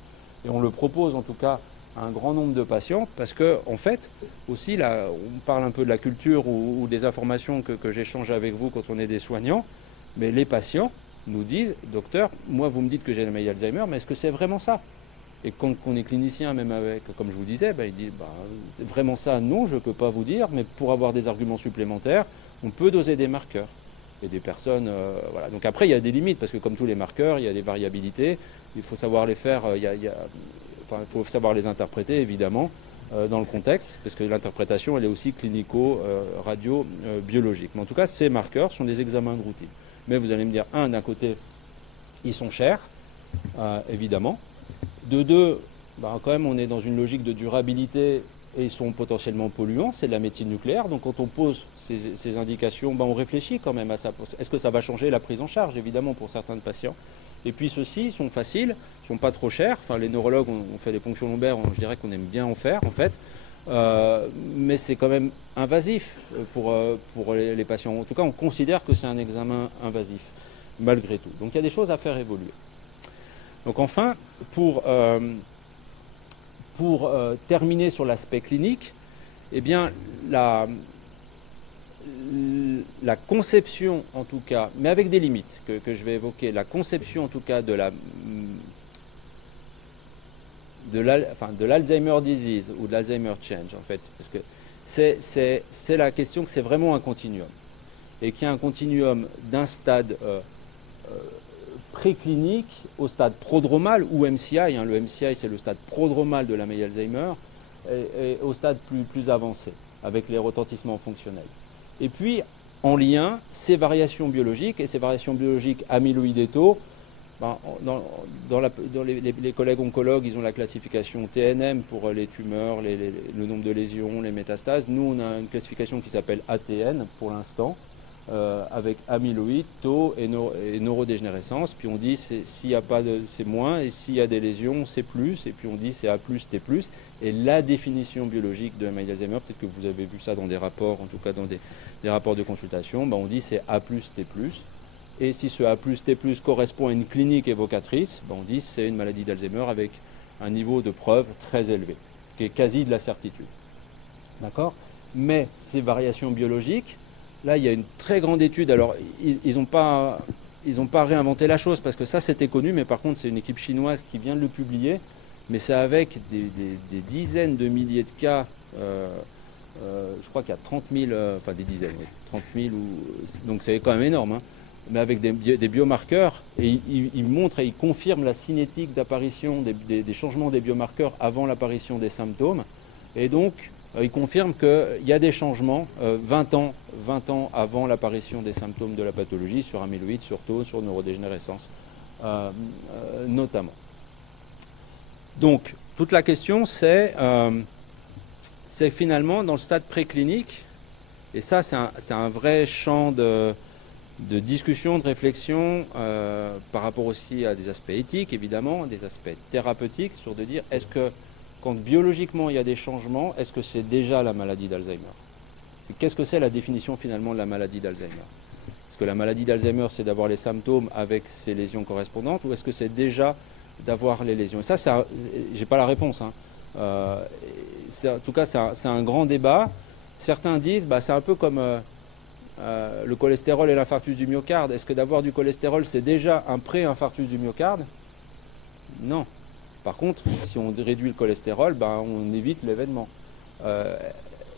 Et on le propose en tout cas à un grand nombre de patients parce que, en fait, aussi, là, on parle un peu de la culture ou des informations que j'échange avec vous quand on est des soignants, mais les patients nous disent, docteur, moi vous me dites que j'ai la maladie d'Alzheimer, mais est-ce que c'est vraiment ça? Et quand on est clinicien, même avec, comme je vous disais, ben, il dit vraiment ça, non, je ne peux pas vous dire, mais pour avoir des arguments supplémentaires, on peut doser des marqueurs. Et des personnes, voilà. Donc après, il y a des limites, parce que comme tous les marqueurs, il y a des variabilités, il faut savoir les faire, il faut savoir les interpréter, évidemment, dans le contexte, parce que l'interprétation, elle est aussi clinico-radio-biologique. Mais en tout cas, ces marqueurs sont des examens de routine. Mais vous allez me dire, d'un côté, ils sont chers, évidemment. De deux, quand même, on est dans une logique de durabilité et ils sont potentiellement polluants, c'est de la médecine nucléaire. Donc quand on pose ces indications, on réfléchit quand même à ça. Est-ce que ça va changer la prise en charge, évidemment, pour certains patients? Et puis ceux-ci sont faciles, ne sont pas trop chers. Enfin, les neurologues, on fait des ponctions lombaires, je dirais qu'on aime bien en faire, en fait. Mais c'est quand même invasif pour les patients. En tout cas, on considère que c'est un examen invasif, malgré tout. Donc il y a des choses à faire évoluer. Donc enfin, pour terminer sur l'aspect clinique, eh bien, la conception, en tout cas, mais avec des limites que je vais évoquer, la conception, en tout cas, de l'Alzheimer disease ou de l'Alzheimer change, en fait, parce que c'est la question que c'est vraiment un continuum. et qu'il y a un continuum d'un stade préclinique au stade prodromal, ou MCI, hein, le MCI c'est le stade prodromal de la maladie d'Alzheimer, et au stade plus avancé, avec les retentissements fonctionnels. Et puis, en lien, ces variations biologiques, et ces variations biologiques amyloïdes et tau, ben, dans les collègues oncologues, ils ont la classification TNM pour les tumeurs, le nombre de lésions, les métastases. Nous, on a une classification qui s'appelle ATN pour l'instant, avec amyloïdes, tau et neurodégénérescence. Puis on dit s'il n'y a pas de, c'est moins, et s'il y a des lésions, c'est plus. Et puis on dit c'est A+, T+. Et la définition biologique de la maladie d'Alzheimer, peut-être que vous avez vu ça dans des rapports, en tout cas dans des rapports de consultation, ben on dit c'est A+, T+. Et si ce A+, T+, correspond à une clinique évocatrice, ben on dit c'est une maladie d'Alzheimer avec un niveau de preuve très élevé, qui est quasi de la certitude. D'accord ? Mais ces variations biologiques, là, il y a une très grande étude. Alors, ils n'ont pas réinventé la chose, parce que ça, c'était connu, mais par contre, c'est une équipe chinoise qui vient de le publier. Mais c'est avec des dizaines de milliers de cas. Je crois qu'il y a 30 000, enfin des dizaines, oui, 30 000, donc c'est quand même énorme, hein, mais avec des biomarqueurs. Et ils montrent et ils confirment la cinétique d'apparition des changements des biomarqueurs avant l'apparition des symptômes. Et donc, il confirme qu'il y a des changements 20 ans avant l'apparition des symptômes de la pathologie, sur amyloïde, sur tau, sur neurodégénérescence notamment. Donc, toute la question, c'est finalement dans le stade préclinique, et ça c'est un vrai champ de discussion, de réflexion par rapport aussi à des aspects éthiques, évidemment, des aspects thérapeutiques, sur de dire est-ce que quand biologiquement il y a des changements, est-ce que c'est déjà la maladie d'Alzheimer? Qu'est-ce que c'est la définition finalement de la maladie d'Alzheimer? Est-ce que la maladie d'Alzheimer, c'est d'avoir les symptômes avec ces lésions correspondantes, ou est-ce que c'est déjà d'avoir les lésions? Et ça j'ai pas la réponse. Hein. En tout cas, c'est un grand débat. Certains disent, c'est un peu comme le cholestérol et l'infarctus du myocarde. Est-ce que d'avoir du cholestérol, c'est déjà un pré-infarctus du myocarde? Non. Par contre, si on réduit le cholestérol, on évite l'événement.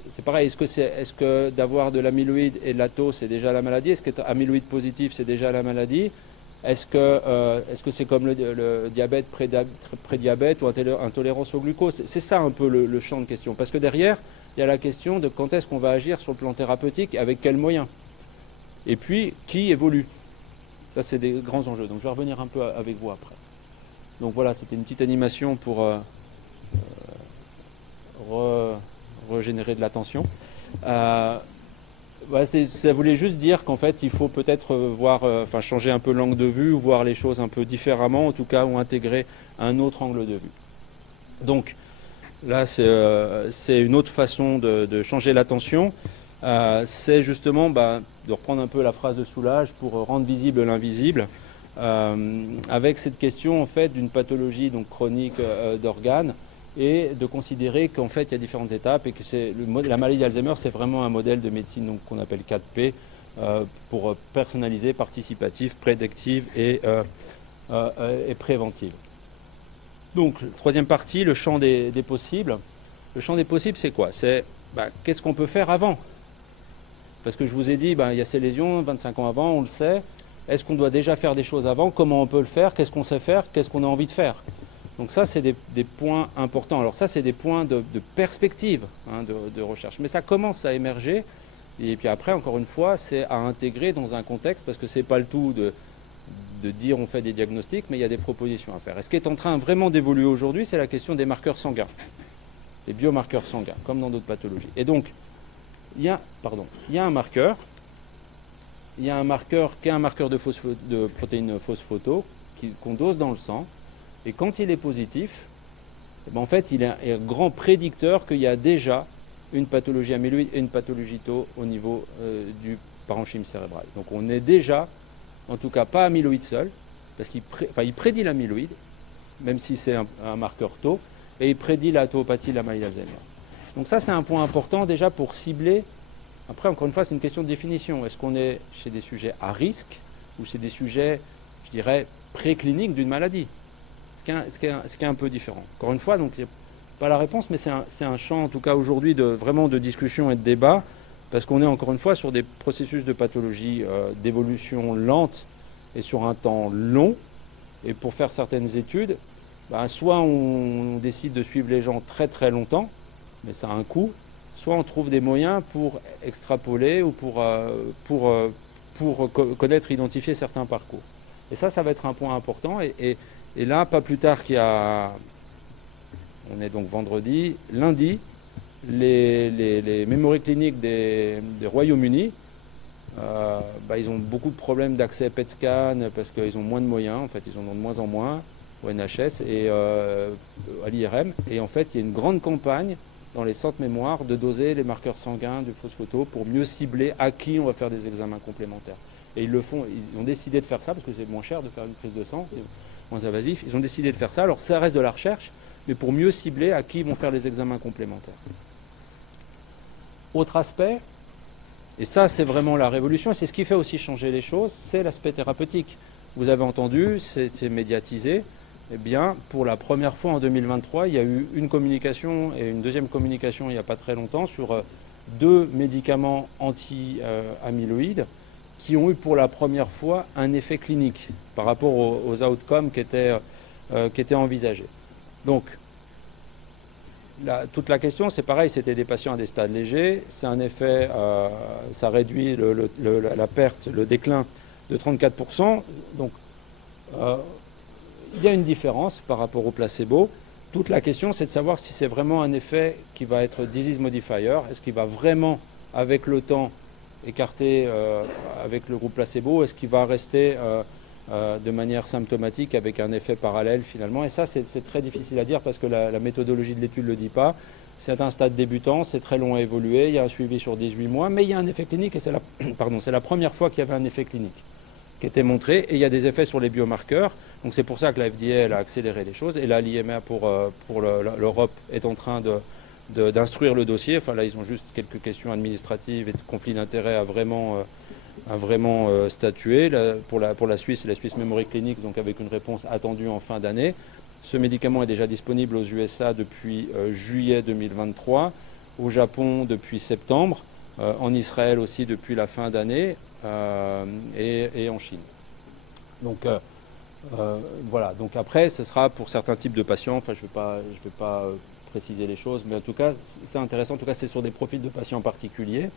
C'est pareil, est-ce que d'avoir de l'amyloïde et de la tau, c'est déjà la maladie? Est-ce que amyloïde positif, c'est déjà la maladie? Est-ce que c'est comme le diabète, prédiabète ou intolérance au glucose? C'est ça un peu le champ de question. Parce que derrière, il y a la question de quand est-ce qu'on va agir sur le plan thérapeutique, avec quels moyens. Et puis, qui évolue? Ça, c'est des grands enjeux. Donc, je vais revenir un peu avec vous après. Donc voilà, c'était une petite animation pour régénérer de l'attention. Ça voulait juste dire qu'en fait, il faut peut-être changer un peu l'angle de vue, ou voir les choses un peu différemment, en tout cas, ou intégrer un autre angle de vue. Donc, là, c'est une autre façon de changer l'attention. C'est justement de reprendre un peu la phrase de Soulages pour rendre visible l'invisible, avec cette question, en fait, d'une pathologie donc, chronique d'organes, et de considérer qu'en fait il y a différentes étapes, et que la maladie d'Alzheimer, c'est vraiment un modèle de médecine qu'on appelle 4P, pour personnaliser, participative, prédictive et préventive. Donc, troisième partie, le champ des possibles. Le champ des possibles, c'est quoi? C'est qu'est-ce qu'on peut faire avant? Parce que je vous ai dit, il y a ces lésions 25 ans avant, on le sait. Est-ce qu'on doit déjà faire des choses avant? Comment on peut le faire? Qu'est-ce qu'on sait faire? Qu'est-ce qu'on a envie de faire? Donc ça, c'est des points importants. Alors ça, c'est des points de perspective, hein, de recherche. Mais ça commence à émerger. Et puis après, encore une fois, c'est à intégrer dans un contexte, parce que ce n'est pas le tout de dire on fait des diagnostics, mais il y a des propositions à faire. Et ce qui est en train vraiment d'évoluer aujourd'hui, c'est la question des marqueurs sanguins, des biomarqueurs sanguins, comme dans d'autres pathologies. Et donc, il y a un marqueur. Il y a un marqueur qui est un marqueur de protéines phosphoto qu'on dose dans le sang. Et quand il est positif, en fait, il est un grand prédicteur qu'il y a déjà une pathologie amyloïde et une pathologie tau au niveau du parenchyme cérébral. Donc on est déjà, en tout cas pas amyloïde seul, parce qu'il prédit l'amyloïde, même si c'est un marqueur tau, et il prédit la tauopathie, la maladie d'Alzheimer. Donc ça, c'est un point important déjà pour cibler. Après, encore une fois, c'est une question de définition. Est-ce qu'on est chez des sujets à risque, ou c'est des sujets, je dirais, précliniques d'une maladie? Ce qui est un peu différent. Encore une fois, donc, il n'y a pas la réponse, mais c'est un champ, en tout cas aujourd'hui, vraiment de discussion et de débat, parce qu'on est encore une fois sur des processus de pathologie d'évolution lente et sur un temps long. Et pour faire certaines études, soit on décide de suivre les gens très très longtemps, mais ça a un coût, soit on trouve des moyens pour extrapoler ou pour connaître, identifier certains parcours. Et ça va être un point important. Et là, pas plus tard qu'il y a, on est donc vendredi, lundi, les memory cliniques des Royaumes-Unis, ils ont beaucoup de problèmes d'accès PET scan parce qu'ils ont moins de moyens, en fait ils en ont de moins en moins au NHS et à l'IRM. Et en fait il y a une grande campagne dans les centres mémoire de doser les marqueurs sanguins du phosphoto pour mieux cibler à qui on va faire des examens complémentaires. Et ils le font, ils ont décidé de faire ça parce que c'est moins cher de faire une prise de sang, c'est moins invasif. Ils ont décidé de faire ça, alors ça reste de la recherche, mais pour mieux cibler à qui ils vont faire les examens complémentaires. Autre aspect, et ça c'est vraiment la révolution, et c'est ce qui fait aussi changer les choses, c'est l'aspect thérapeutique. Vous avez entendu, c'est médiatisé. Eh bien, pour la première fois en 2023, il y a eu une communication et une deuxième communication il n'y a pas très longtemps sur 2 médicaments anti-amyloïdes qui ont eu pour la première fois un effet clinique par rapport aux outcomes qui étaient envisagés. Donc, toute la question, c'est pareil, c'était des patients à des stades légers, c'est un effet, ça réduit la perte, le déclin de 34%. Donc, il y a une différence par rapport au placebo. Toute la question, c'est de savoir si c'est vraiment un effet qui va être disease modifier. Est-ce qu'il va vraiment, avec le temps, écarter avec le groupe placebo? Est-ce qu'il va rester de manière symptomatique avec un effet parallèle finalement? Et ça, c'est très difficile à dire parce que la méthodologie de l'étude ne le dit pas. C'est un stade débutant, c'est très long à évoluer. Il y a un suivi sur 18 mois, mais il y a un effet clinique et c'est la première fois qu'il y avait un effet clinique qui était montré, et il y a des effets sur les biomarqueurs. Donc c'est pour ça que la FDA a accéléré les choses, et là l'IMA pour l'Europe est en train d'instruire le dossier. Enfin là ils ont juste quelques questions administratives et de conflits d'intérêts à vraiment statuer. Là, pour la Suisse, c'est la Swiss Memory Clinics, donc avec une réponse attendue en fin d'année. Ce médicament est déjà disponible aux USA depuis juillet 2023, au Japon depuis septembre, en Israël aussi depuis la fin d'année, et en Chine. Donc voilà, donc après ce sera pour certains types de patients, enfin je vais pas préciser les choses, mais en tout cas c'est intéressant, en tout cas c'est sur des profils de patients particuliers.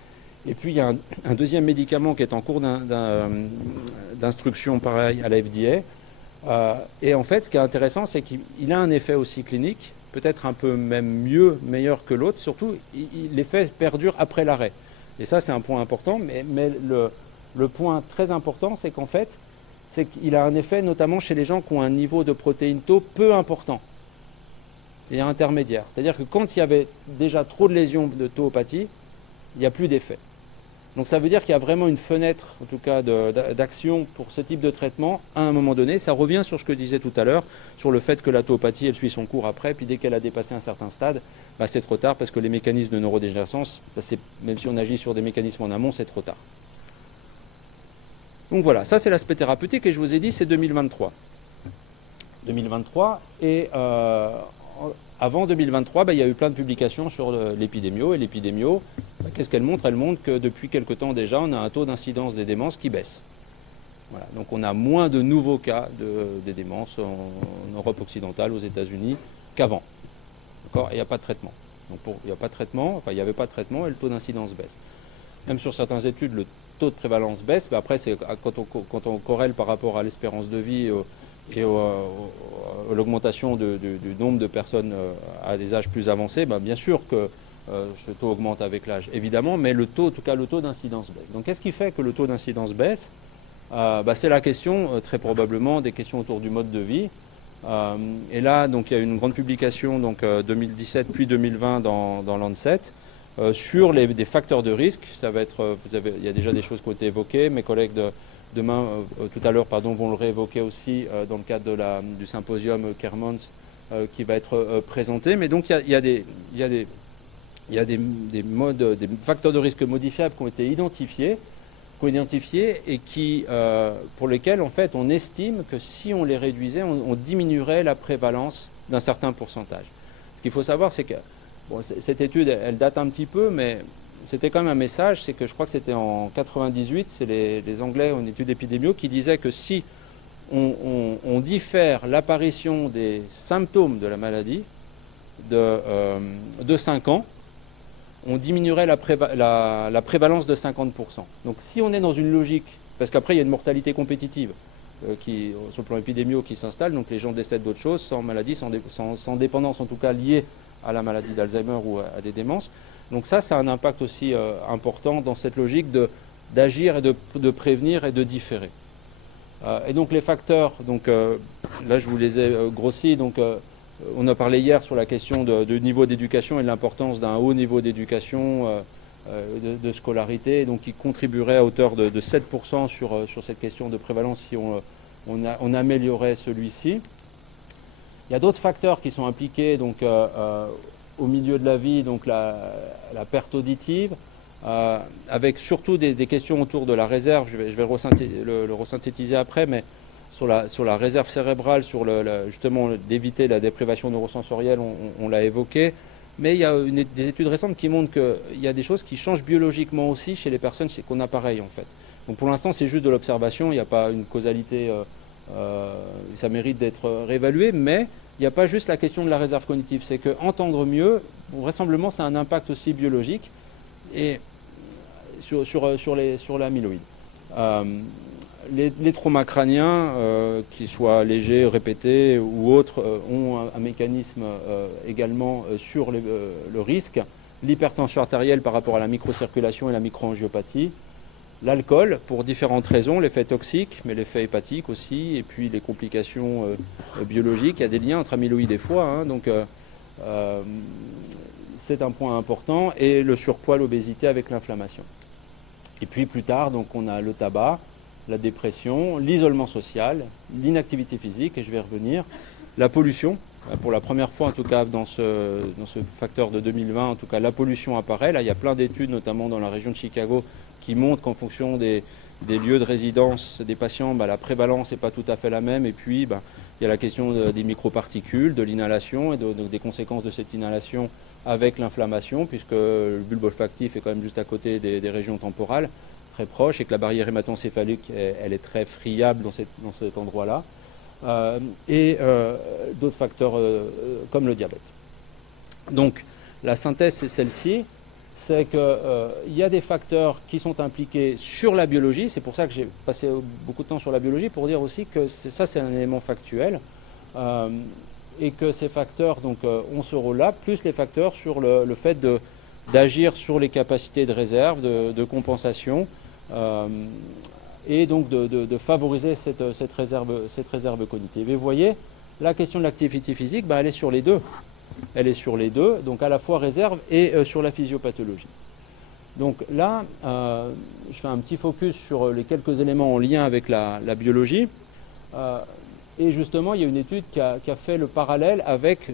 Et puis il y a un deuxième médicament qui est en cours d'instruction pareil à la FDA, et en fait ce qui est intéressant c'est qu'il a un effet aussi clinique, peut-être un peu même meilleur que l'autre, surtout l'effet perdure après l'arrêt. Et ça c'est un point important, mais le point très important, c'est qu'en fait, c'est qu'il a un effet notamment chez les gens qui ont un niveau de protéine tau peu important, c'est-à-dire intermédiaire. C'est-à-dire que quand il y avait déjà trop de lésions de tauopathie, il n'y a plus d'effet. Donc ça veut dire qu'il y a vraiment une fenêtre, en tout cas, d'action pour ce type de traitement à un moment donné. Ça revient sur ce que je disais tout à l'heure, sur le fait que la tauopathie, elle suit son cours après, puis dès qu'elle a dépassé un certain stade, c'est trop tard parce que les mécanismes de neurodégénérescence, même si on agit sur des mécanismes en amont, c'est trop tard. Donc voilà, ça c'est l'aspect thérapeutique et je vous ai dit c'est 2023. 2023 et avant 2023, il y a eu plein de publications sur l'épidémio et l'épidémio, qu'est-ce qu'elle montre? Elle montre que depuis quelque temps déjà, on a un taux d'incidence des démences qui baisse. Voilà, donc on a moins de nouveaux cas de démence en Europe occidentale, aux États-Unis qu'avant. D'accord? Et il n'y a pas de traitement. Donc il n'y a pas de traitement, enfin il n'y avait pas de traitement et le taux d'incidence baisse. Même sur certaines études, le taux de prévalence baisse, mais après c'est quand on corrèle par rapport à l'espérance de vie et l'augmentation du nombre de personnes à des âges plus avancés, bien sûr que ce taux augmente avec l'âge, évidemment, mais le taux, en tout cas le taux d'incidence baisse. Donc qu'est-ce qui fait que le taux d'incidence baisse? C'est la question, très probablement, des questions autour du mode de vie. Et là, donc, il y a une grande publication, donc 2017 puis 2020 dans Lancet, sur des facteurs de risque. Ça va être, il y a déjà des choses qui ont été évoquées. Mes collègues demain, tout à l'heure, vont le réévoquer aussi dans le cadre du symposium Kermans qui va être présenté. Mais donc il y a des facteurs de risque modifiables qui ont été identifiés et pour lesquels en fait on estime que si on les réduisait, on diminuerait la prévalence d'un certain pourcentage. Ce qu'il faut savoir, c'est que cette étude, elle date un petit peu, mais c'était quand même un message, c'est que je crois que c'était en 98, c'est les Anglais en études épidémiologiques qui disaient que si on diffère l'apparition des symptômes de la maladie de 5 ans, on diminuerait la prévalence de 50%. Donc si on est dans une logique, parce qu'après il y a une mortalité compétitive sur le plan épidémiologique qui s'installe, donc les gens décèdent d'autres choses, sans maladie, sans dépendance en tout cas liée à la maladie d'Alzheimer ou à des démences. Donc ça a un impact aussi important dans cette logique d'agir et de prévenir et de différer. Et donc les facteurs, donc, là je vous les ai grossis, donc on a parlé hier sur la question de niveau d'éducation et de l'importance d'un haut niveau d'éducation, de scolarité, donc qui contribuerait à hauteur de 7% sur cette question de prévalence si on améliorait celui-ci. Il y a d'autres facteurs qui sont impliqués donc, au milieu de la vie, donc la perte auditive, avec surtout des questions autour de la réserve. Je vais le resynthétiser après, mais sur la réserve cérébrale, sur justement d'éviter la déprivation neurosensorielle, on l'a évoqué. Mais il y a des études récentes qui montrent qu'il y a des choses qui changent biologiquement aussi chez les personnes qu'on a pareil en fait. Donc pour l'instant c'est juste de l'observation, il n'y a pas une causalité, ça mérite d'être réévalué, mais il n'y a pas juste la question de la réserve cognitive, c'est qu'entendre mieux, vraisemblablement ça a un impact aussi biologique et sur l'amyloïde. Les traumas crâniens, qu'ils soient légers, répétés ou autres, ont un mécanisme également sur le risque. L'hypertension artérielle par rapport à la microcirculation et la microangiopathie. L'alcool, pour différentes raisons, l'effet toxique, mais l'effet hépatique aussi, et puis les complications biologiques. Il y a des liens entre amyloïde et foie, hein, donc c'est un point important. Et le surpoids, l'obésité avec l'inflammation. Et puis plus tard, donc, on a le tabac, la dépression, l'isolement social, l'inactivité physique, et je vais revenir, la pollution. Pour la première fois, en tout cas, dans ce facteur de 2020, en tout cas, la pollution apparaît. Là, il y a plein d'études, notamment dans la région de Chicago, qui montrent qu'en fonction des lieux de résidence des patients, la prévalence n'est pas tout à fait la même. Et puis, il y a la question des microparticules, de l'inhalation et des conséquences de cette inhalation avec l'inflammation, puisque le bulbe olfactif est quand même juste à côté des régions temporales, très proche, et que la barrière hémato-encéphalique, elle est très friable dans cet endroit-là. Et d'autres facteurs comme le diabète. Donc la synthèse c'est celle-ci, c'est qu'il y a des facteurs qui sont impliqués sur la biologie, c'est pour ça que j'ai passé beaucoup de temps sur la biologie, pour dire aussi que ça c'est un élément factuel, et que ces facteurs donc, ont ce rôle-là, plus les facteurs sur le fait d'agir sur les capacités de réserve, de compensation, et donc de favoriser cette réserve cognitive. Et vous voyez, la question de l'activité physique, elle est sur les deux. Elle est sur les deux, donc à la fois réserve et sur la physiopathologie. Donc là, je fais un petit focus sur les quelques éléments en lien avec la biologie. Et justement, il y a une étude qui a fait le parallèle avec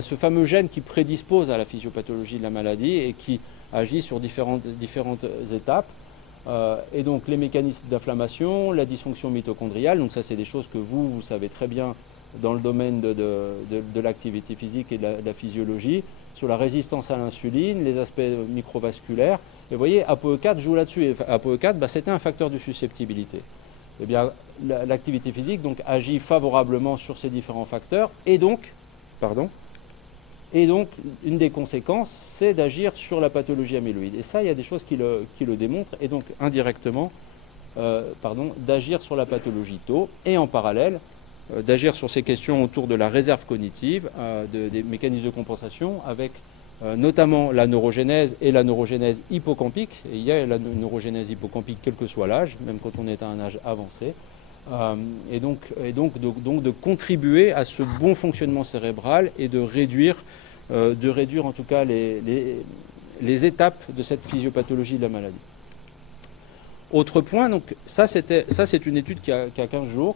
ce fameux gène qui prédispose à la physiopathologie de la maladie et qui agit sur différentes étapes. Et donc les mécanismes d'inflammation, la dysfonction mitochondriale, donc ça c'est des choses que vous savez très bien dans le domaine de l'activité physique et de la physiologie, sur la résistance à l'insuline, les aspects microvasculaires. Et vous voyez, ApoE4 joue là-dessus. Et ApoE4, c'était un facteur de susceptibilité. Eh bien, l'activité physique donc, agit favorablement sur ces différents facteurs. Et donc, une des conséquences, c'est d'agir sur la pathologie amyloïde. Et ça, il y a des choses qui le démontrent. Et donc, indirectement, d'agir sur la pathologie tau. Et en parallèle, d'agir sur ces questions autour de la réserve cognitive, des mécanismes de compensation, avec notamment la neurogénèse et la neurogénèse hippocampique. Et il y a la neurogénèse hippocampique quel que soit l'âge, même quand on est à un âge avancé. Et donc de contribuer à ce bon fonctionnement cérébral et de réduire en tout cas les étapes de cette physiopathologie de la maladie. Autre point, donc ça c'est une étude qui a 15 jours.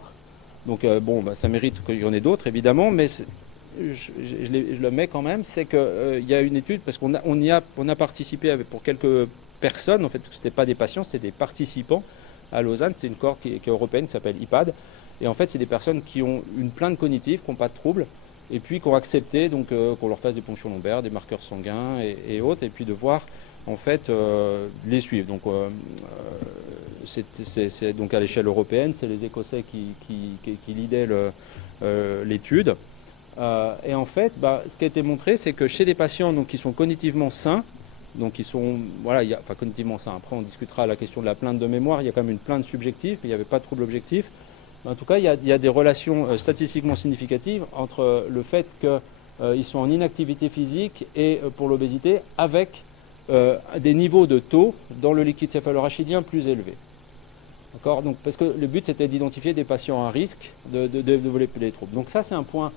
Donc ça mérite qu'il y en ait d'autres évidemment, mais je le mets quand même, c'est qu'il y a une étude, parce qu'on a participé pour quelques personnes, en fait ce n'étaient pas des patients, c'était des participants à Lausanne, c'est une cohorte qui est européenne, qui s'appelle IPAD, et en fait c'est des personnes qui ont une plainte cognitive, qui n'ont pas de troubles, et puis qui ont accepté qu'on leur fasse des ponctions lombaires, des marqueurs sanguins et autres, et puis de voir en fait, les suivent. Donc, c'est donc à l'échelle européenne, c'est les Écossais qui leadaient l'étude. Et en fait, ce qui a été montré, c'est que chez des patients donc, qui sont cognitivement sains, donc qui sont, voilà, enfin cognitivement sains, après on discutera la question de la plainte de mémoire, il y a quand même une plainte subjective, il n'y avait pas de trouble objectif. Mais en tout cas, il y a des relations statistiquement significatives entre le fait qu'ils sont en inactivité physique et pour l'obésité, avec des niveaux de taux dans le liquide céphalorachidien plus élevés. D'accord ? Donc, parce que le but, c'était d'identifier des patients à risque de développer des troubles. Donc ça, c'est un point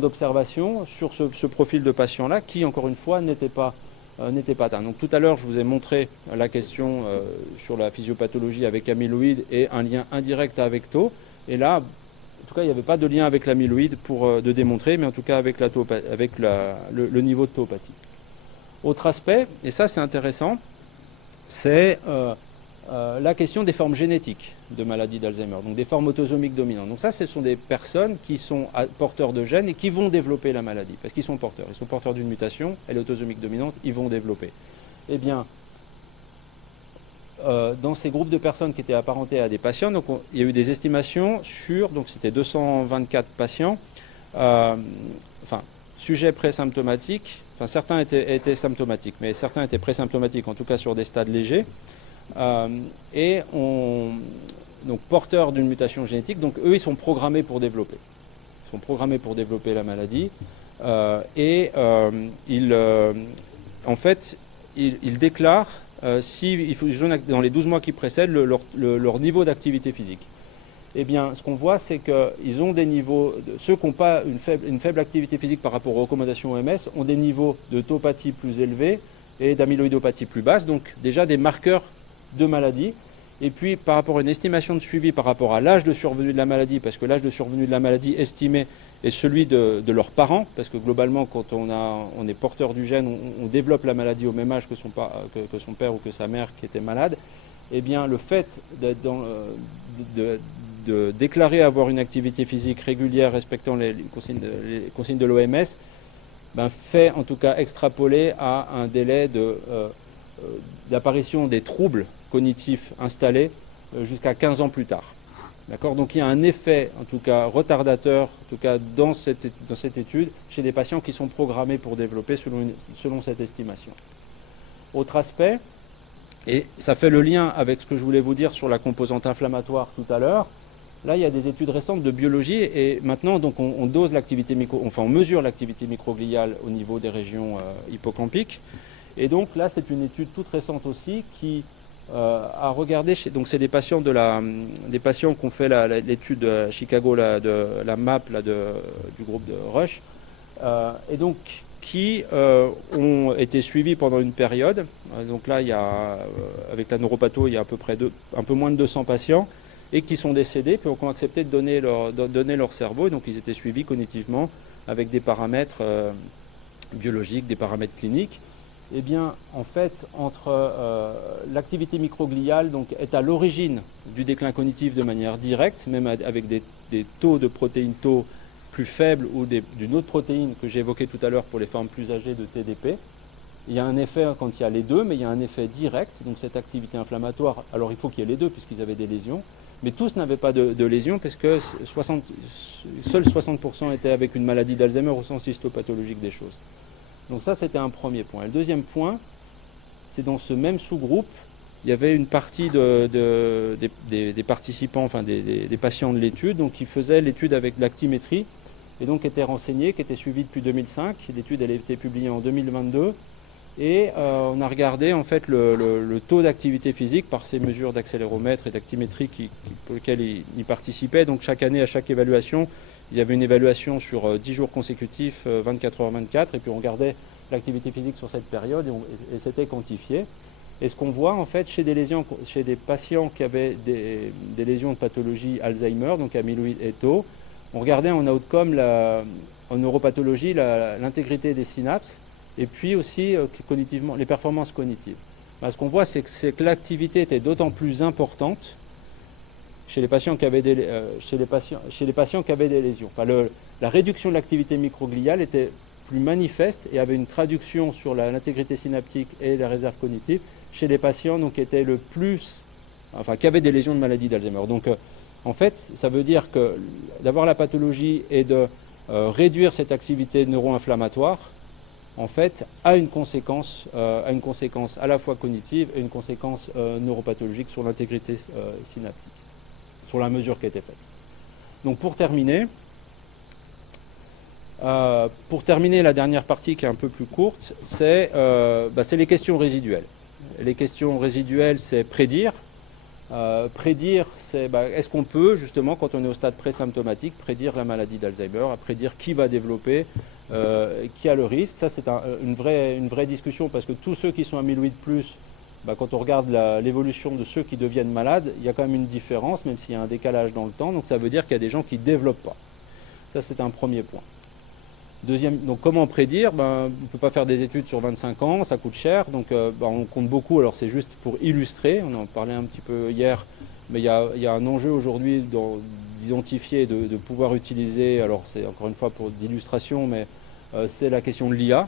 d'observation sur ce profil de patient-là qui, encore une fois, n'était pas atteint. Donc tout à l'heure, je vous ai montré la question sur la physiopathologie avec amyloïde et un lien indirect avec taux. Et là, en tout cas, il n'y avait pas de lien avec l'amyloïde de démontrer, mais en tout cas avec le niveau de tauopathie. Autre aspect, et ça c'est intéressant, c'est la question des formes génétiques de maladie d'Alzheimer, donc des formes autosomiques dominantes. Donc ça, ce sont des personnes qui sont porteurs de gènes et qui vont développer la maladie, parce qu'ils sont porteurs. Ils sont porteurs d'une mutation, elle est autosomique dominante, ils vont développer. Eh bien, dans ces groupes de personnes qui étaient apparentées à des patients, donc il y a eu des estimations donc c'était 224 patients, sujets présymptomatiques, certains étaient symptomatiques, mais certains étaient présymptomatiques, en tout cas sur des stades légers. Donc porteurs d'une mutation génétique, donc eux ils sont programmés pour développer. Ils sont programmés pour développer la maladie en fait ils déclarent dans les 12 mois qui précèdent leur niveau d'activité physique. Eh bien, ce qu'on voit, c'est qu'ils ont des niveaux, ceux qui n'ont pas une faible activité physique par rapport aux recommandations OMS, ont des niveaux de tauopathie plus élevés et d'amyloïdopathie plus basse, donc déjà des marqueurs de maladie. Et puis par rapport à une estimation de suivi par rapport à l'âge de survenue de la maladie, parce que l'âge de survenue de la maladie estimé est celui de leurs parents, parce que globalement quand on est porteur du gène, on développe la maladie au même âge que son père ou que sa mère qui était malade. Eh bien le fait de déclarer avoir une activité physique régulière respectant les consignes de l'OMS fait en tout cas extrapoler à un délai d'apparition des troubles cognitifs installés jusqu'à 15 ans plus tard. D'accord ? Donc il y a un effet, en tout cas retardateur, en tout cas dans cette étude, chez des patients qui sont programmés pour développer selon cette estimation. Autre aspect, et ça fait le lien avec ce que je voulais vous dire sur la composante inflammatoire tout à l'heure. Là, il y a des études récentes de biologie et maintenant, donc, on dose l'activité on mesure l'activité microgliale au niveau des régions hippocampiques. Et donc là, c'est une étude toute récente aussi qui a regardé, donc c'est des patients qui ont fait l'étude à Chicago de la MAP du groupe de Rush, et donc qui ont été suivis pendant une période. Donc là, avec la neuropatho, il y a un peu moins de 200 patients et qui sont décédés, puis ont accepté de donner leur cerveau. Et donc ils étaient suivis cognitivement avec des paramètres biologiques, des paramètres cliniques. Eh bien, en fait, l'activité microgliale donc, est à l'origine du déclin cognitif de manière directe, même avec des taux de protéines tau plus faibles ou d'une autre protéine que j'ai évoquée tout à l'heure pour les formes plus âgées de TDP. Il y a un effet quand il y a les deux, mais il y a un effet direct, donc cette activité inflammatoire. Alors il faut qu'il y ait les deux puisqu'ils avaient des lésions, mais tous n'avaient pas de lésions parce que seuls 60% étaient avec une maladie d'Alzheimer au sens histopathologique des choses. Donc ça, c'était un premier point. Et le deuxième point, c'est dans ce même sous-groupe, il y avait une partie des participants, enfin des patients de l'étude, donc qui faisaient l'étude avec l'actimétrie, et donc étaient renseignés, qui étaient suivis depuis 2005. L'étude, elle a été publiée en 2022. Et on a regardé en fait le taux d'activité physique par ces mesures d'accéléromètre et d'actimétrie pour lesquelles ils participaient. Donc chaque année, à chaque évaluation, il y avait une évaluation sur 10 jours consécutifs, 24h24, et puis on regardait l'activité physique sur cette période et c'était quantifié. Et ce qu'on voit en fait chez des patients qui avaient des lésions de pathologie Alzheimer, donc amyloïde et tau, on regardait en outcome, en neuropathologie, l'intégrité des synapses, et puis aussi cognitivement, les performances cognitives. Ce qu'on voit, c'est que l'activité était d'autant plus importante chez les patients qui avaient des lésions. Enfin, la réduction de l'activité microgliale était plus manifeste et avait une traduction sur l'intégrité synaptique et la réserve cognitive chez les patients donc, qui étaient qui avaient des lésions de maladie d'Alzheimer. Donc en fait, ça veut dire que d'avoir la pathologie et de réduire cette activité neuro-inflammatoire, en fait, a une conséquence à la fois cognitive et une conséquence neuropathologique sur l'intégrité synaptique, sur la mesure qui a été faite. Donc pour terminer, la dernière partie qui est un peu plus courte, c'est les questions résiduelles. Les questions résiduelles, c'est prédire. Prédire, c'est est-ce qu'on peut, justement, quand on est au stade présymptomatique, prédire la maladie d'Alzheimer, prédire qui va développer, qui a le risque. Ça, c'est une vraie discussion, parce que tous ceux qui sont amyloïdes plus, quand on regarde l'évolution de ceux qui deviennent malades, il y a quand même une différence, même s'il y a un décalage dans le temps. Donc ça veut dire qu'il y a des gens qui ne développent pas. Ça, c'est un premier point. Deuxième, donc comment prédire? On ne peut pas faire des études sur 25 ans, ça coûte cher, donc on compte beaucoup. Alors c'est juste pour illustrer, on en parlait un petit peu hier, mais il y a un enjeu aujourd'hui d'identifier, de pouvoir utiliser, alors c'est encore une fois pour d'illustration, mais c'est la question de l'IA.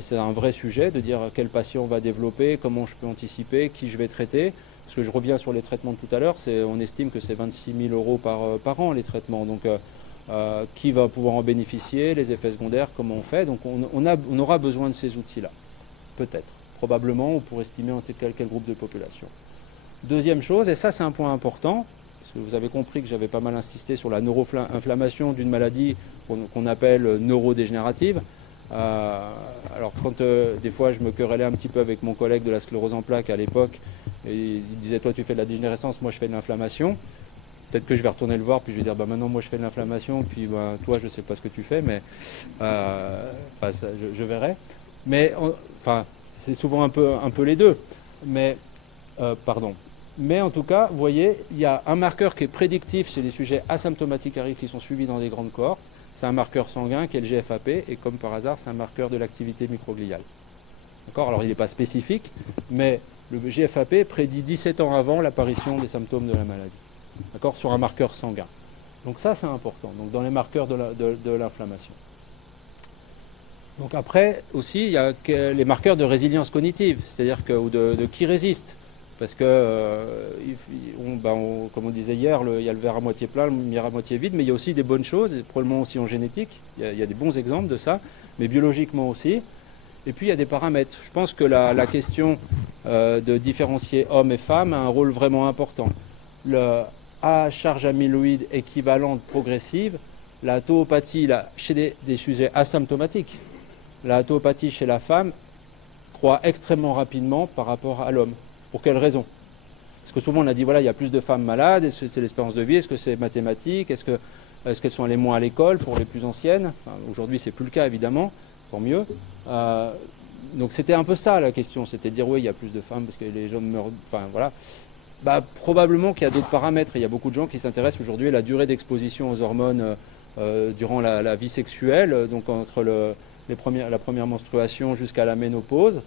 C'est un vrai sujet, de dire quel patient va développer, comment je peux anticiper, qui je vais traiter. Parce que je reviens sur les traitements de tout à l'heure, on estime que c'est 26 000 € par an les traitements. Donc qui va pouvoir en bénéficier, les effets secondaires, comment on fait. Donc on aura besoin de ces outils-là, peut-être, probablement, ou pour estimer quel groupe de population. Deuxième chose, et ça c'est un point important, parce que vous avez compris que j'avais pas mal insisté sur la neuroinflammation d'une maladie qu'on appelle neurodégénérative. Alors quand des fois je me querellais un petit peu avec mon collègue de la sclérose en plaques à l'époque, et il disait toi tu fais de la dégénérescence, moi je fais de l'inflammation. Peut-être que je vais retourner le voir, puis je vais dire maintenant moi je fais de l'inflammation, puis toi je ne sais pas ce que tu fais, mais je verrai. Mais c'est souvent un peu les deux. Mais Mais en tout cas, vous voyez, il y a un marqueur qui est prédictif chez les sujets asymptomatiques à risque qui sont suivis dans des grandes cohortes. C'est un marqueur sanguin qui est le GFAP, et comme par hasard, c'est un marqueur de l'activité microgliale. D'accord? Alors il n'est pas spécifique, mais le GFAP prédit 17 ans avant l'apparition des symptômes de la maladie. D'accord, sur un marqueur sanguin. Donc ça, c'est important, donc dans les marqueurs de l'inflammation. Donc après, aussi, il y a les marqueurs de résilience cognitive, c'est-à-dire ou de qui résiste. Parce que, comme on disait hier, il y a le verre à moitié plein, le verre à moitié vide, mais il y a aussi des bonnes choses, et probablement aussi en génétique. Il y a des bons exemples de ça, mais biologiquement aussi. Et puis, il y a des paramètres. Je pense que la question de différencier hommes et femmes a un rôle vraiment important. À charge amyloïde équivalente progressive, la tauopathie chez des sujets asymptomatiques, la tauopathie chez la femme croît extrêmement rapidement par rapport à l'homme. Pour quelle raison? Parce que souvent on a dit voilà, il y a plus de femmes malades, est-ce que c'est l'espérance de vie, est-ce que c'est mathématique, est-ce qu'elles sont allées moins à l'école pour les plus anciennes? Aujourd'hui c'est plus le cas évidemment, tant mieux. Donc c'était un peu ça la question, c'était de dire oui, il y a plus de femmes parce que les hommes meurent, enfin voilà. Probablement qu'il y a d'autres paramètres. Il y a beaucoup de gens qui s'intéressent aujourd'hui à la durée d'exposition aux hormones durant la vie sexuelle, donc entre la première menstruation jusqu'à la ménopause,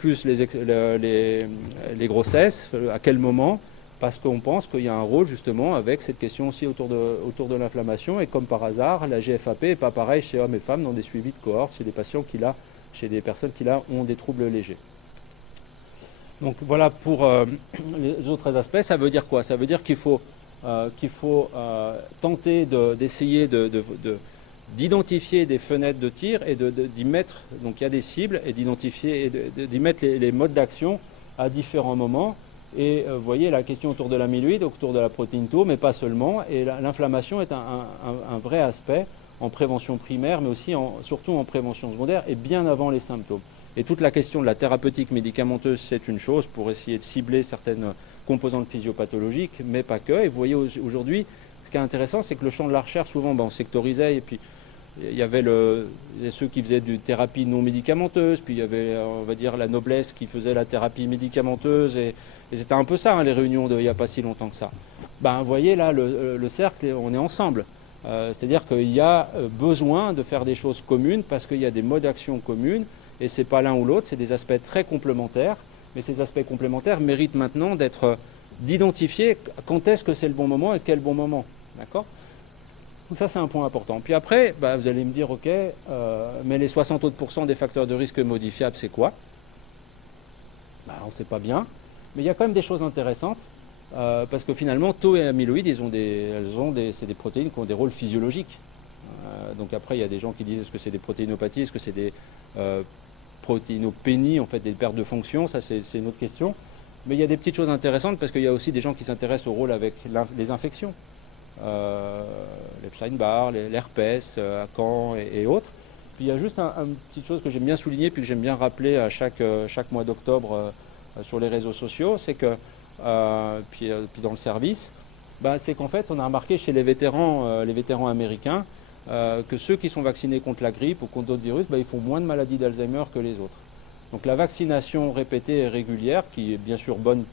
plus les grossesses, à quel moment, parce qu'on pense qu'il y a un rôle justement avec cette question aussi autour de l'inflammation, et comme par hasard, la GFAP n'est pas pareil chez hommes et femmes dans des suivis de cohorte, chez des personnes qui là ont des troubles légers. Donc voilà pour les autres aspects. Ça veut dire quoi? Ça veut dire qu'il faut tenter d'essayer d'identifier des fenêtres de tir et d'y mettre, donc il y a des cibles, et d'identifier et d'y mettre les modes d'action à différents moments. Et vous voyez la question autour de l'amyloïde, autour de la protéine tau, mais pas seulement. Et l'inflammation est un vrai aspect en prévention primaire, mais aussi surtout en prévention secondaire, et bien avant les symptômes. Et toute la question de la thérapeutique médicamenteuse, c'est une chose pour essayer de cibler certaines composantes physiopathologiques, mais pas que. Et vous voyez aujourd'hui, ce qui est intéressant, c'est que le champ de la recherche, souvent, on sectorisait, et puis il y avait ceux qui faisaient une thérapie non médicamenteuse, puis il y avait, on va dire, la noblesse qui faisait la thérapie médicamenteuse, et c'était un peu ça, les réunions il n'y a pas si longtemps que ça. Vous voyez là, le cercle, on est ensemble. C'est-à-dire qu'il y a besoin de faire des choses communes, parce qu'il y a des modes d'action communes, et ce n'est pas l'un ou l'autre, c'est des aspects très complémentaires, mais ces aspects complémentaires méritent maintenant d'identifier quand est-ce que c'est le bon moment et quel bon moment. D'accord ? Donc ça, c'est un point important. Puis après, bah, vous allez me dire, ok, mais les 60 autres % des facteurs de risque modifiables, c'est quoi? Bah, on ne sait pas bien. Mais il y a quand même des choses intéressantes, parce que finalement, tau et amyloïdes, c'est des protéines qui ont des rôles physiologiques. Donc après, il y a des gens qui disent, est-ce que c'est des protéinopathies, est-ce que c'est des protéinopénies, en fait, des pertes de fonction? Ça, c'est une autre question. Mais il y a des petites choses intéressantes, parce qu'il y a aussi des gens qui s'intéressent au rôle avec les infections. L'Epstein-Barr, l'herpès, Acan et autres. Puis il y a juste une petite chose que j'aime bien souligner, puis que j'aime bien rappeler à chaque mois d'octobre sur les réseaux sociaux, c'est que, puis dans le service, bah, c'est qu'en fait, on a remarqué chez les vétérans américains que ceux qui sont vaccinés contre la grippe ou contre d'autres virus, bah, ils font moins de maladies d'Alzheimer que les autres. Donc la vaccination répétée et régulière, qui est bien sûr bonne,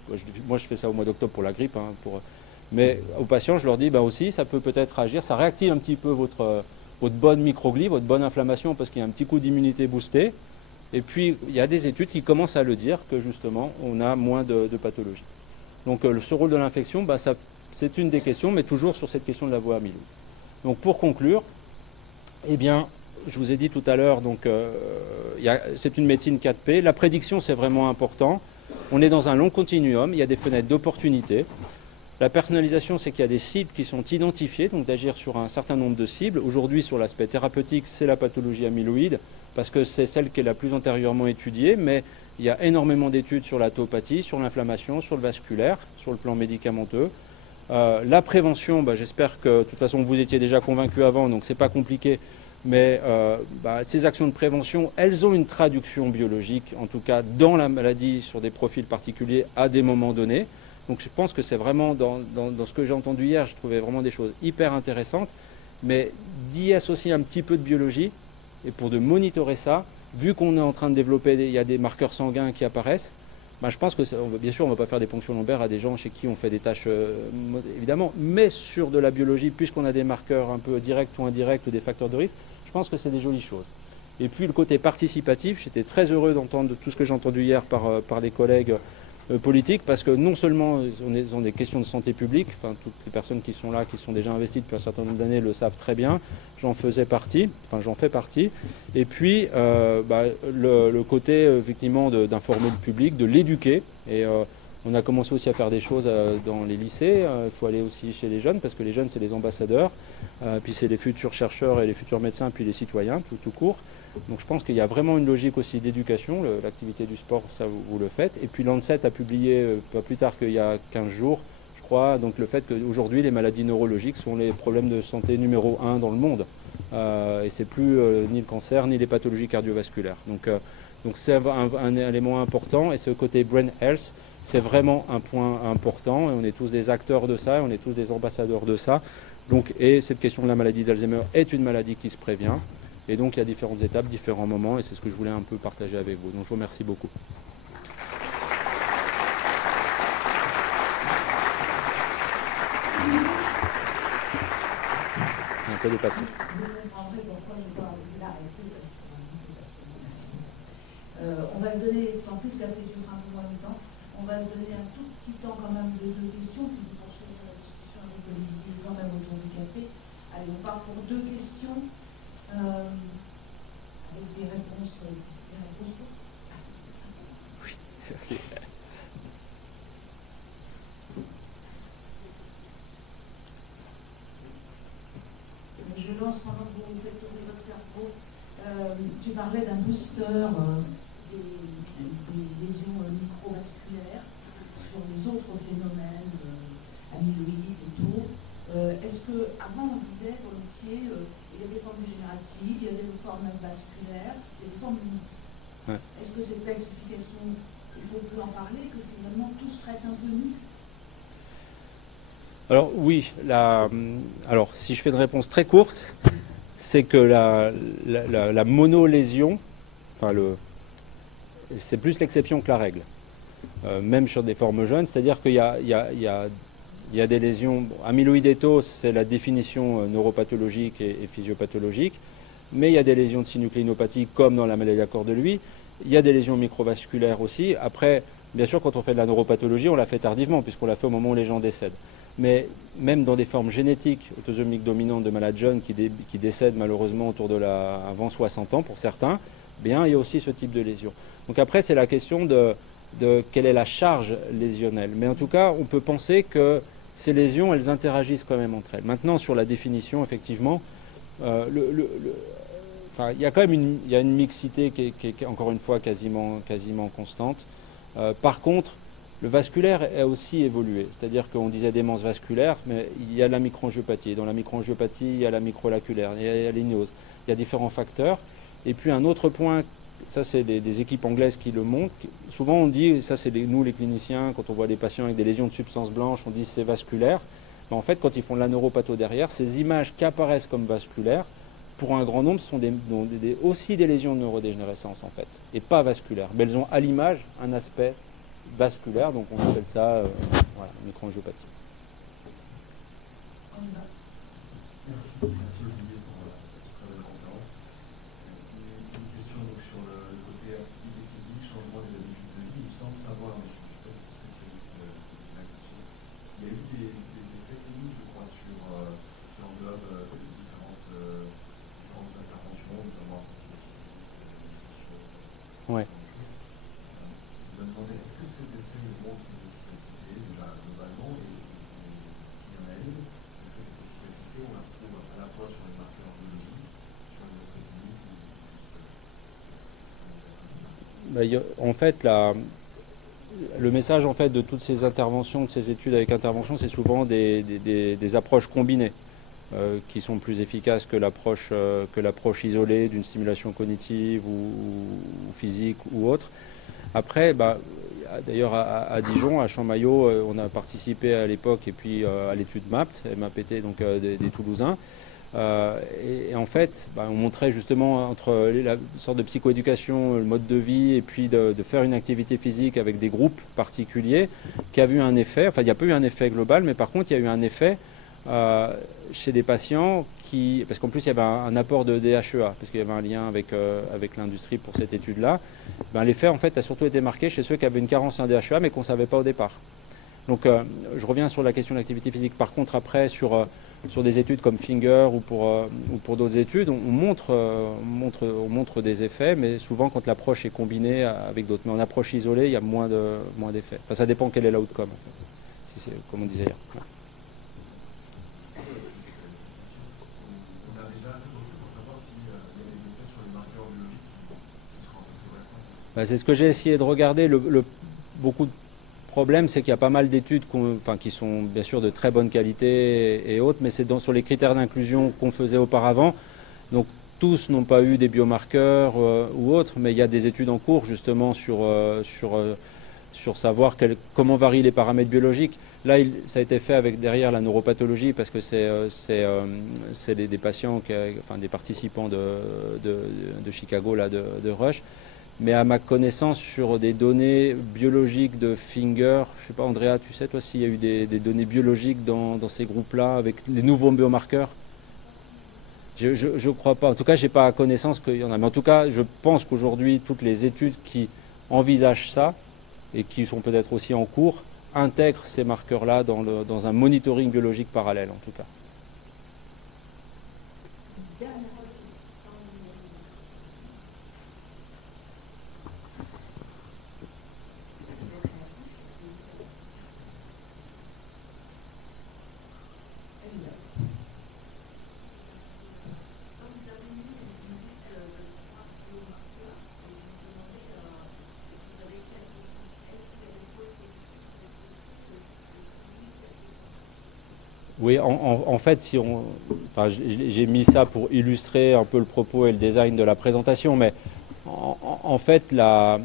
moi je fais ça au mois d'octobre pour la grippe, hein, mais aux patients, je leur dis, bah aussi, ça peut peut-être agir, ça réactive un petit peu votre bonne microglie, votre bonne inflammation, parce qu'il y a un petit coup d'immunité boostée. Et puis, il y a des études qui commencent à le dire, que justement, on a moins de pathologies. Donc, ce rôle de l'infection, bah, c'est une des questions, mais toujours sur cette question de la voie amyloïde. Donc, pour conclure, eh bien, je vous ai dit tout à l'heure, donc c'est une médecine 4P. La prédiction, c'est vraiment important. On est dans un long continuum, il y a des fenêtres d'opportunité. La personnalisation, c'est qu'il y a des cibles qui sont identifiées, donc d'agir sur un certain nombre de cibles. Aujourd'hui, sur l'aspect thérapeutique, c'est la pathologie amyloïde, parce que c'est celle qui est la plus antérieurement étudiée, mais il y a énormément d'études sur la taupathie, sur l'inflammation, sur le vasculaire, sur le plan médicamenteux. La prévention, bah, j'espère que de toute façon vous étiez déjà convaincu avant, donc c'est pas compliqué, mais ces actions de prévention, elles ont une traduction biologique, en tout cas dans la maladie, sur des profils particuliers à des moments donnés. Donc je pense que c'est vraiment, dans ce que j'ai entendu hier, je trouvais vraiment des choses hyper intéressantes, mais d'y associer un petit peu de biologie, et pour de monitorer ça, vu qu'on est en train de développer, il y a des marqueurs sanguins qui apparaissent, ben je pense que, bien sûr, on ne va pas faire des ponctions lombaires à des gens chez qui on fait des tâches, évidemment, mais sur de la biologie, puisqu'on a des marqueurs un peu directs ou indirects ou des facteurs de risque, je pense que c'est des jolies choses. Et puis le côté participatif, j'étais très heureux d'entendre tout ce que j'ai entendu hier par les collègues politique, parce que non seulement on est des questions de santé publique, enfin toutes les personnes qui sont là, qui sont déjà investies depuis un certain nombre d'années le savent très bien, j'en fais partie, et puis le côté effectivement d'informer le public, de l'éduquer, et on a commencé aussi à faire des choses dans les lycées, il faut aller aussi chez les jeunes, parce que les jeunes c'est les ambassadeurs, puis c'est les futurs chercheurs et les futurs médecins, puis les citoyens, tout court. Donc je pense qu'il y a vraiment une logique aussi d'éducation, l'activité du sport, ça vous le faites. Et puis l'ANSET a publié, pas plus tard qu'il y a 15 jours, je crois, donc le fait qu'aujourd'hui les maladies neurologiques sont les problèmes de santé numéro 1 dans le monde. Et c'est plus ni le cancer, ni les pathologies cardiovasculaires. Donc c'est un élément important, et ce côté brain health, c'est vraiment un point important, et on est tous des acteurs de ça, et on est tous des ambassadeurs de ça. Donc, et cette question de la maladie d'Alzheimer est une maladie qui se prévient. Et donc il y a différentes étapes, différents moments, et c'est ce que je voulais un peu partager avec vous. Donc je vous remercie beaucoup. Un peu dépassé. On va se donner, tant pis que la fait durera un peu moins de temps, on va se donner un tout petit temps quand même de questions, puis vous poursuivre la discussion avec Olivier quand même autour du café. Allez, on part pour 2 questions. Avec des réponses courtes. Oui, merci. Je lance pendant que vous faites tourner votre cerveau. Tu parlais d'un booster des lésions microvasculaires sur les autres phénomènes amyloïdes et tout. Est-ce que, avant on disait pour le pied, il y a des formes dégénératives, il y a des formes vasculaires, il y a des formes mixtes. Ouais. Est-ce que cette classification, il ne faut plus en parler, que finalement tout serait un peu mixte? Alors oui, alors si je fais une réponse très courte, c'est que la monolésion, enfin c'est plus l'exception que la règle, même sur des formes jeunes, c'est-à-dire qu'il y a des lésions, amyloïdétose, c'est la définition neuropathologique et physiopathologique, mais il y a des lésions de synucléinopathie comme dans la maladie à corps de Lewy, il y a des lésions microvasculaires aussi. Après, bien sûr, quand on fait de la neuropathologie, on la fait tardivement, puisqu'on la fait au moment où les gens décèdent. mais même dans des formes génétiques autosomiques dominantes de malades jeunes qui décèdent malheureusement avant 60 ans pour certains, bien, il y a aussi ce type de lésion. Donc après, c'est la question de quelle est la charge lésionnelle. Mais en tout cas, on peut penser que ces lésions, elles interagissent quand même entre elles. Maintenant, sur la définition, effectivement, il y a quand même une mixité qui est encore une fois quasiment constante. Par contre, le vasculaire a aussi évolué. C'est-à-dire qu'on disait démence vasculaire, mais il y a la microangiopathie. Et dans la microangiopathie, il y a la microlaculaire, il y a l'ignose. Il y a différents facteurs. Et puis un autre point, ça c'est des équipes anglaises qui le montrent. Souvent on dit, ça c'est nous les cliniciens, quand on voit des patients avec des lésions de substances blanches, on dit c'est vasculaire. Mais en fait, quand ils font de la neuropatho derrière, ces images qui apparaissent comme vasculaires, pour un grand nombre, sont aussi des lésions de neurodégénérescence en fait, et pas vasculaires. Mais elles ont à l'image un aspect vasculaire, donc on appelle ça microangiopathie. Merci Olivier pour la très belle conférence. Une question donc, sur le côté activité physique, changement des habitudes de vie. Il me semble savoir, mais je ne suis pas spécialiste de la question, il y a eu des essais cliniques, je crois, qui englobent différentes interventions, notamment Ouais. Je me demandais, est-ce que ces essais montrent une efficacité déjà globalement, et s'il y en a une, est-ce que cette efficacité, on la retrouve à la fois sur les marqueurs biologiques, sur les autres cliniques? En fait, le message en fait, de toutes ces interventions, de ces études avec intervention, c'est souvent des approches combinées qui sont plus efficaces que l'approche isolée d'une stimulation cognitive ou physique ou autre. Après, d'ailleurs à Dijon, à Champmaillot, on a participé à l'époque et puis à l'étude MAPT, donc des Toulousains. Et en fait, on montrait justement entre la sorte de psychoéducation, le mode de vie, et puis de faire une activité physique avec des groupes particuliers, qui a eu un effet. Enfin, il n'y a pas eu un effet global, mais par contre, il y a eu un effet chez des patients parce qu'en plus, il y avait un apport de DHEA, parce qu'il y avait un lien avec l'industrie pour cette étude-là. L'effet, en fait, a surtout été marqué chez ceux qui avaient une carence en DHEA, mais qu'on ne savait pas au départ. Donc, je reviens sur la question de l'activité physique. Par contre, après, sur des études comme Finger ou pour d'autres études, on montre des effets, mais souvent quand l'approche est combinée avec d'autres. Mais en approche isolée, il y a moins d'effets. Enfin, ça dépend quel est l'outcome, en fait, si c'est comme on disait hier. Ouais. On a déjà assez de recul pour savoir s'il y a des effets sur les marqueurs biologiques qui seront un peu plus récents. C'est ce que j'ai essayé de regarder. Beaucoup de problème, c'est qu'il y a pas mal d'études qui sont bien sûr de très bonne qualité et autres, mais c'est sur les critères d'inclusion qu'on faisait auparavant. Donc tous n'ont pas eu des biomarqueurs ou autres, mais il y a des études en cours justement sur savoir comment varient les paramètres biologiques. Là, ça a été fait avec derrière la neuropathologie parce que c'est des patients, des participants de Chicago, là, de Rush. Mais à ma connaissance, sur des données biologiques de Finger, je ne sais pas, Andrea, tu sais toi s'il y a eu des données biologiques dans ces groupes-là avec les nouveaux biomarqueurs? Je ne crois pas. En tout cas, je n'ai pas connaissance qu'il y en a. Mais en tout cas, je pense qu'aujourd'hui, toutes les études qui envisagent ça et qui sont peut-être aussi en cours intègrent ces marqueurs-là dans un monitoring biologique parallèle, en tout cas. Oui, en fait, j'ai mis ça pour illustrer un peu le propos et le design de la présentation, mais en fait, la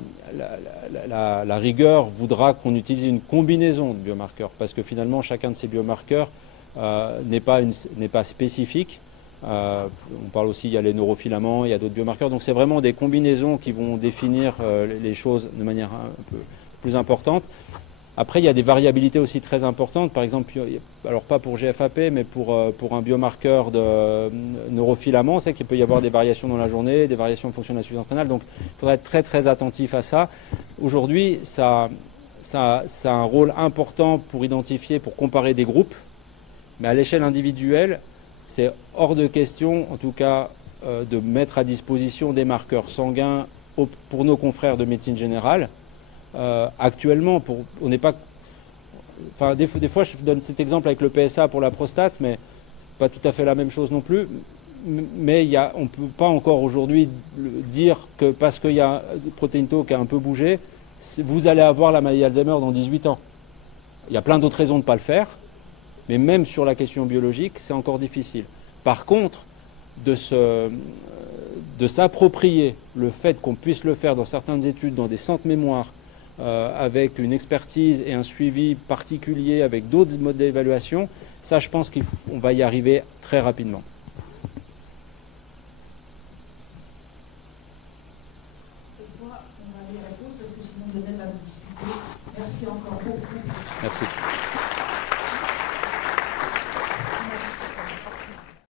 rigueur voudra qu'on utilise une combinaison de biomarqueurs, parce que finalement, chacun de ces biomarqueurs n'est pas spécifique. On parle aussi, il y a les neurofilaments, il y a d'autres biomarqueurs, donc c'est vraiment des combinaisons qui vont définir les choses de manière un peu plus importante. Après, il y a des variabilités aussi très importantes. Par exemple, alors pas pour GFAP, mais pour un biomarqueur de neurofilament, on sait qu'il peut y avoir des variations dans la journée, des variations en fonction de la suffisance rénale. Donc, il faudrait être très, très attentif à ça. Aujourd'hui, ça a un rôle important pour identifier, pour comparer des groupes. Mais à l'échelle individuelle, c'est hors de question, en tout cas, de mettre à disposition des marqueurs sanguins pour nos confrères de médecine générale. Actuellement, on n'est pas... Enfin, des fois, je donne cet exemple avec le PSA pour la prostate, mais pas tout à fait la même chose non plus. Mais on ne peut pas encore aujourd'hui dire que parce qu'il y a protéine tau qui a un peu bougé, vous allez avoir la maladie d'Alzheimer dans 18 ans. Il y a plein d'autres raisons de ne pas le faire, mais même sur la question biologique, c'est encore difficile. Par contre, de s'approprier le fait qu'on puisse le faire dans certaines études, dans des centres mémoire, avec une expertise et un suivi particulier, avec d'autres modes d'évaluation, ça, je pense qu'on va y arriver très rapidement. Cette fois, on va aller à la pause parce que sinon Lionel va nous discuter. Merci encore beaucoup. Merci.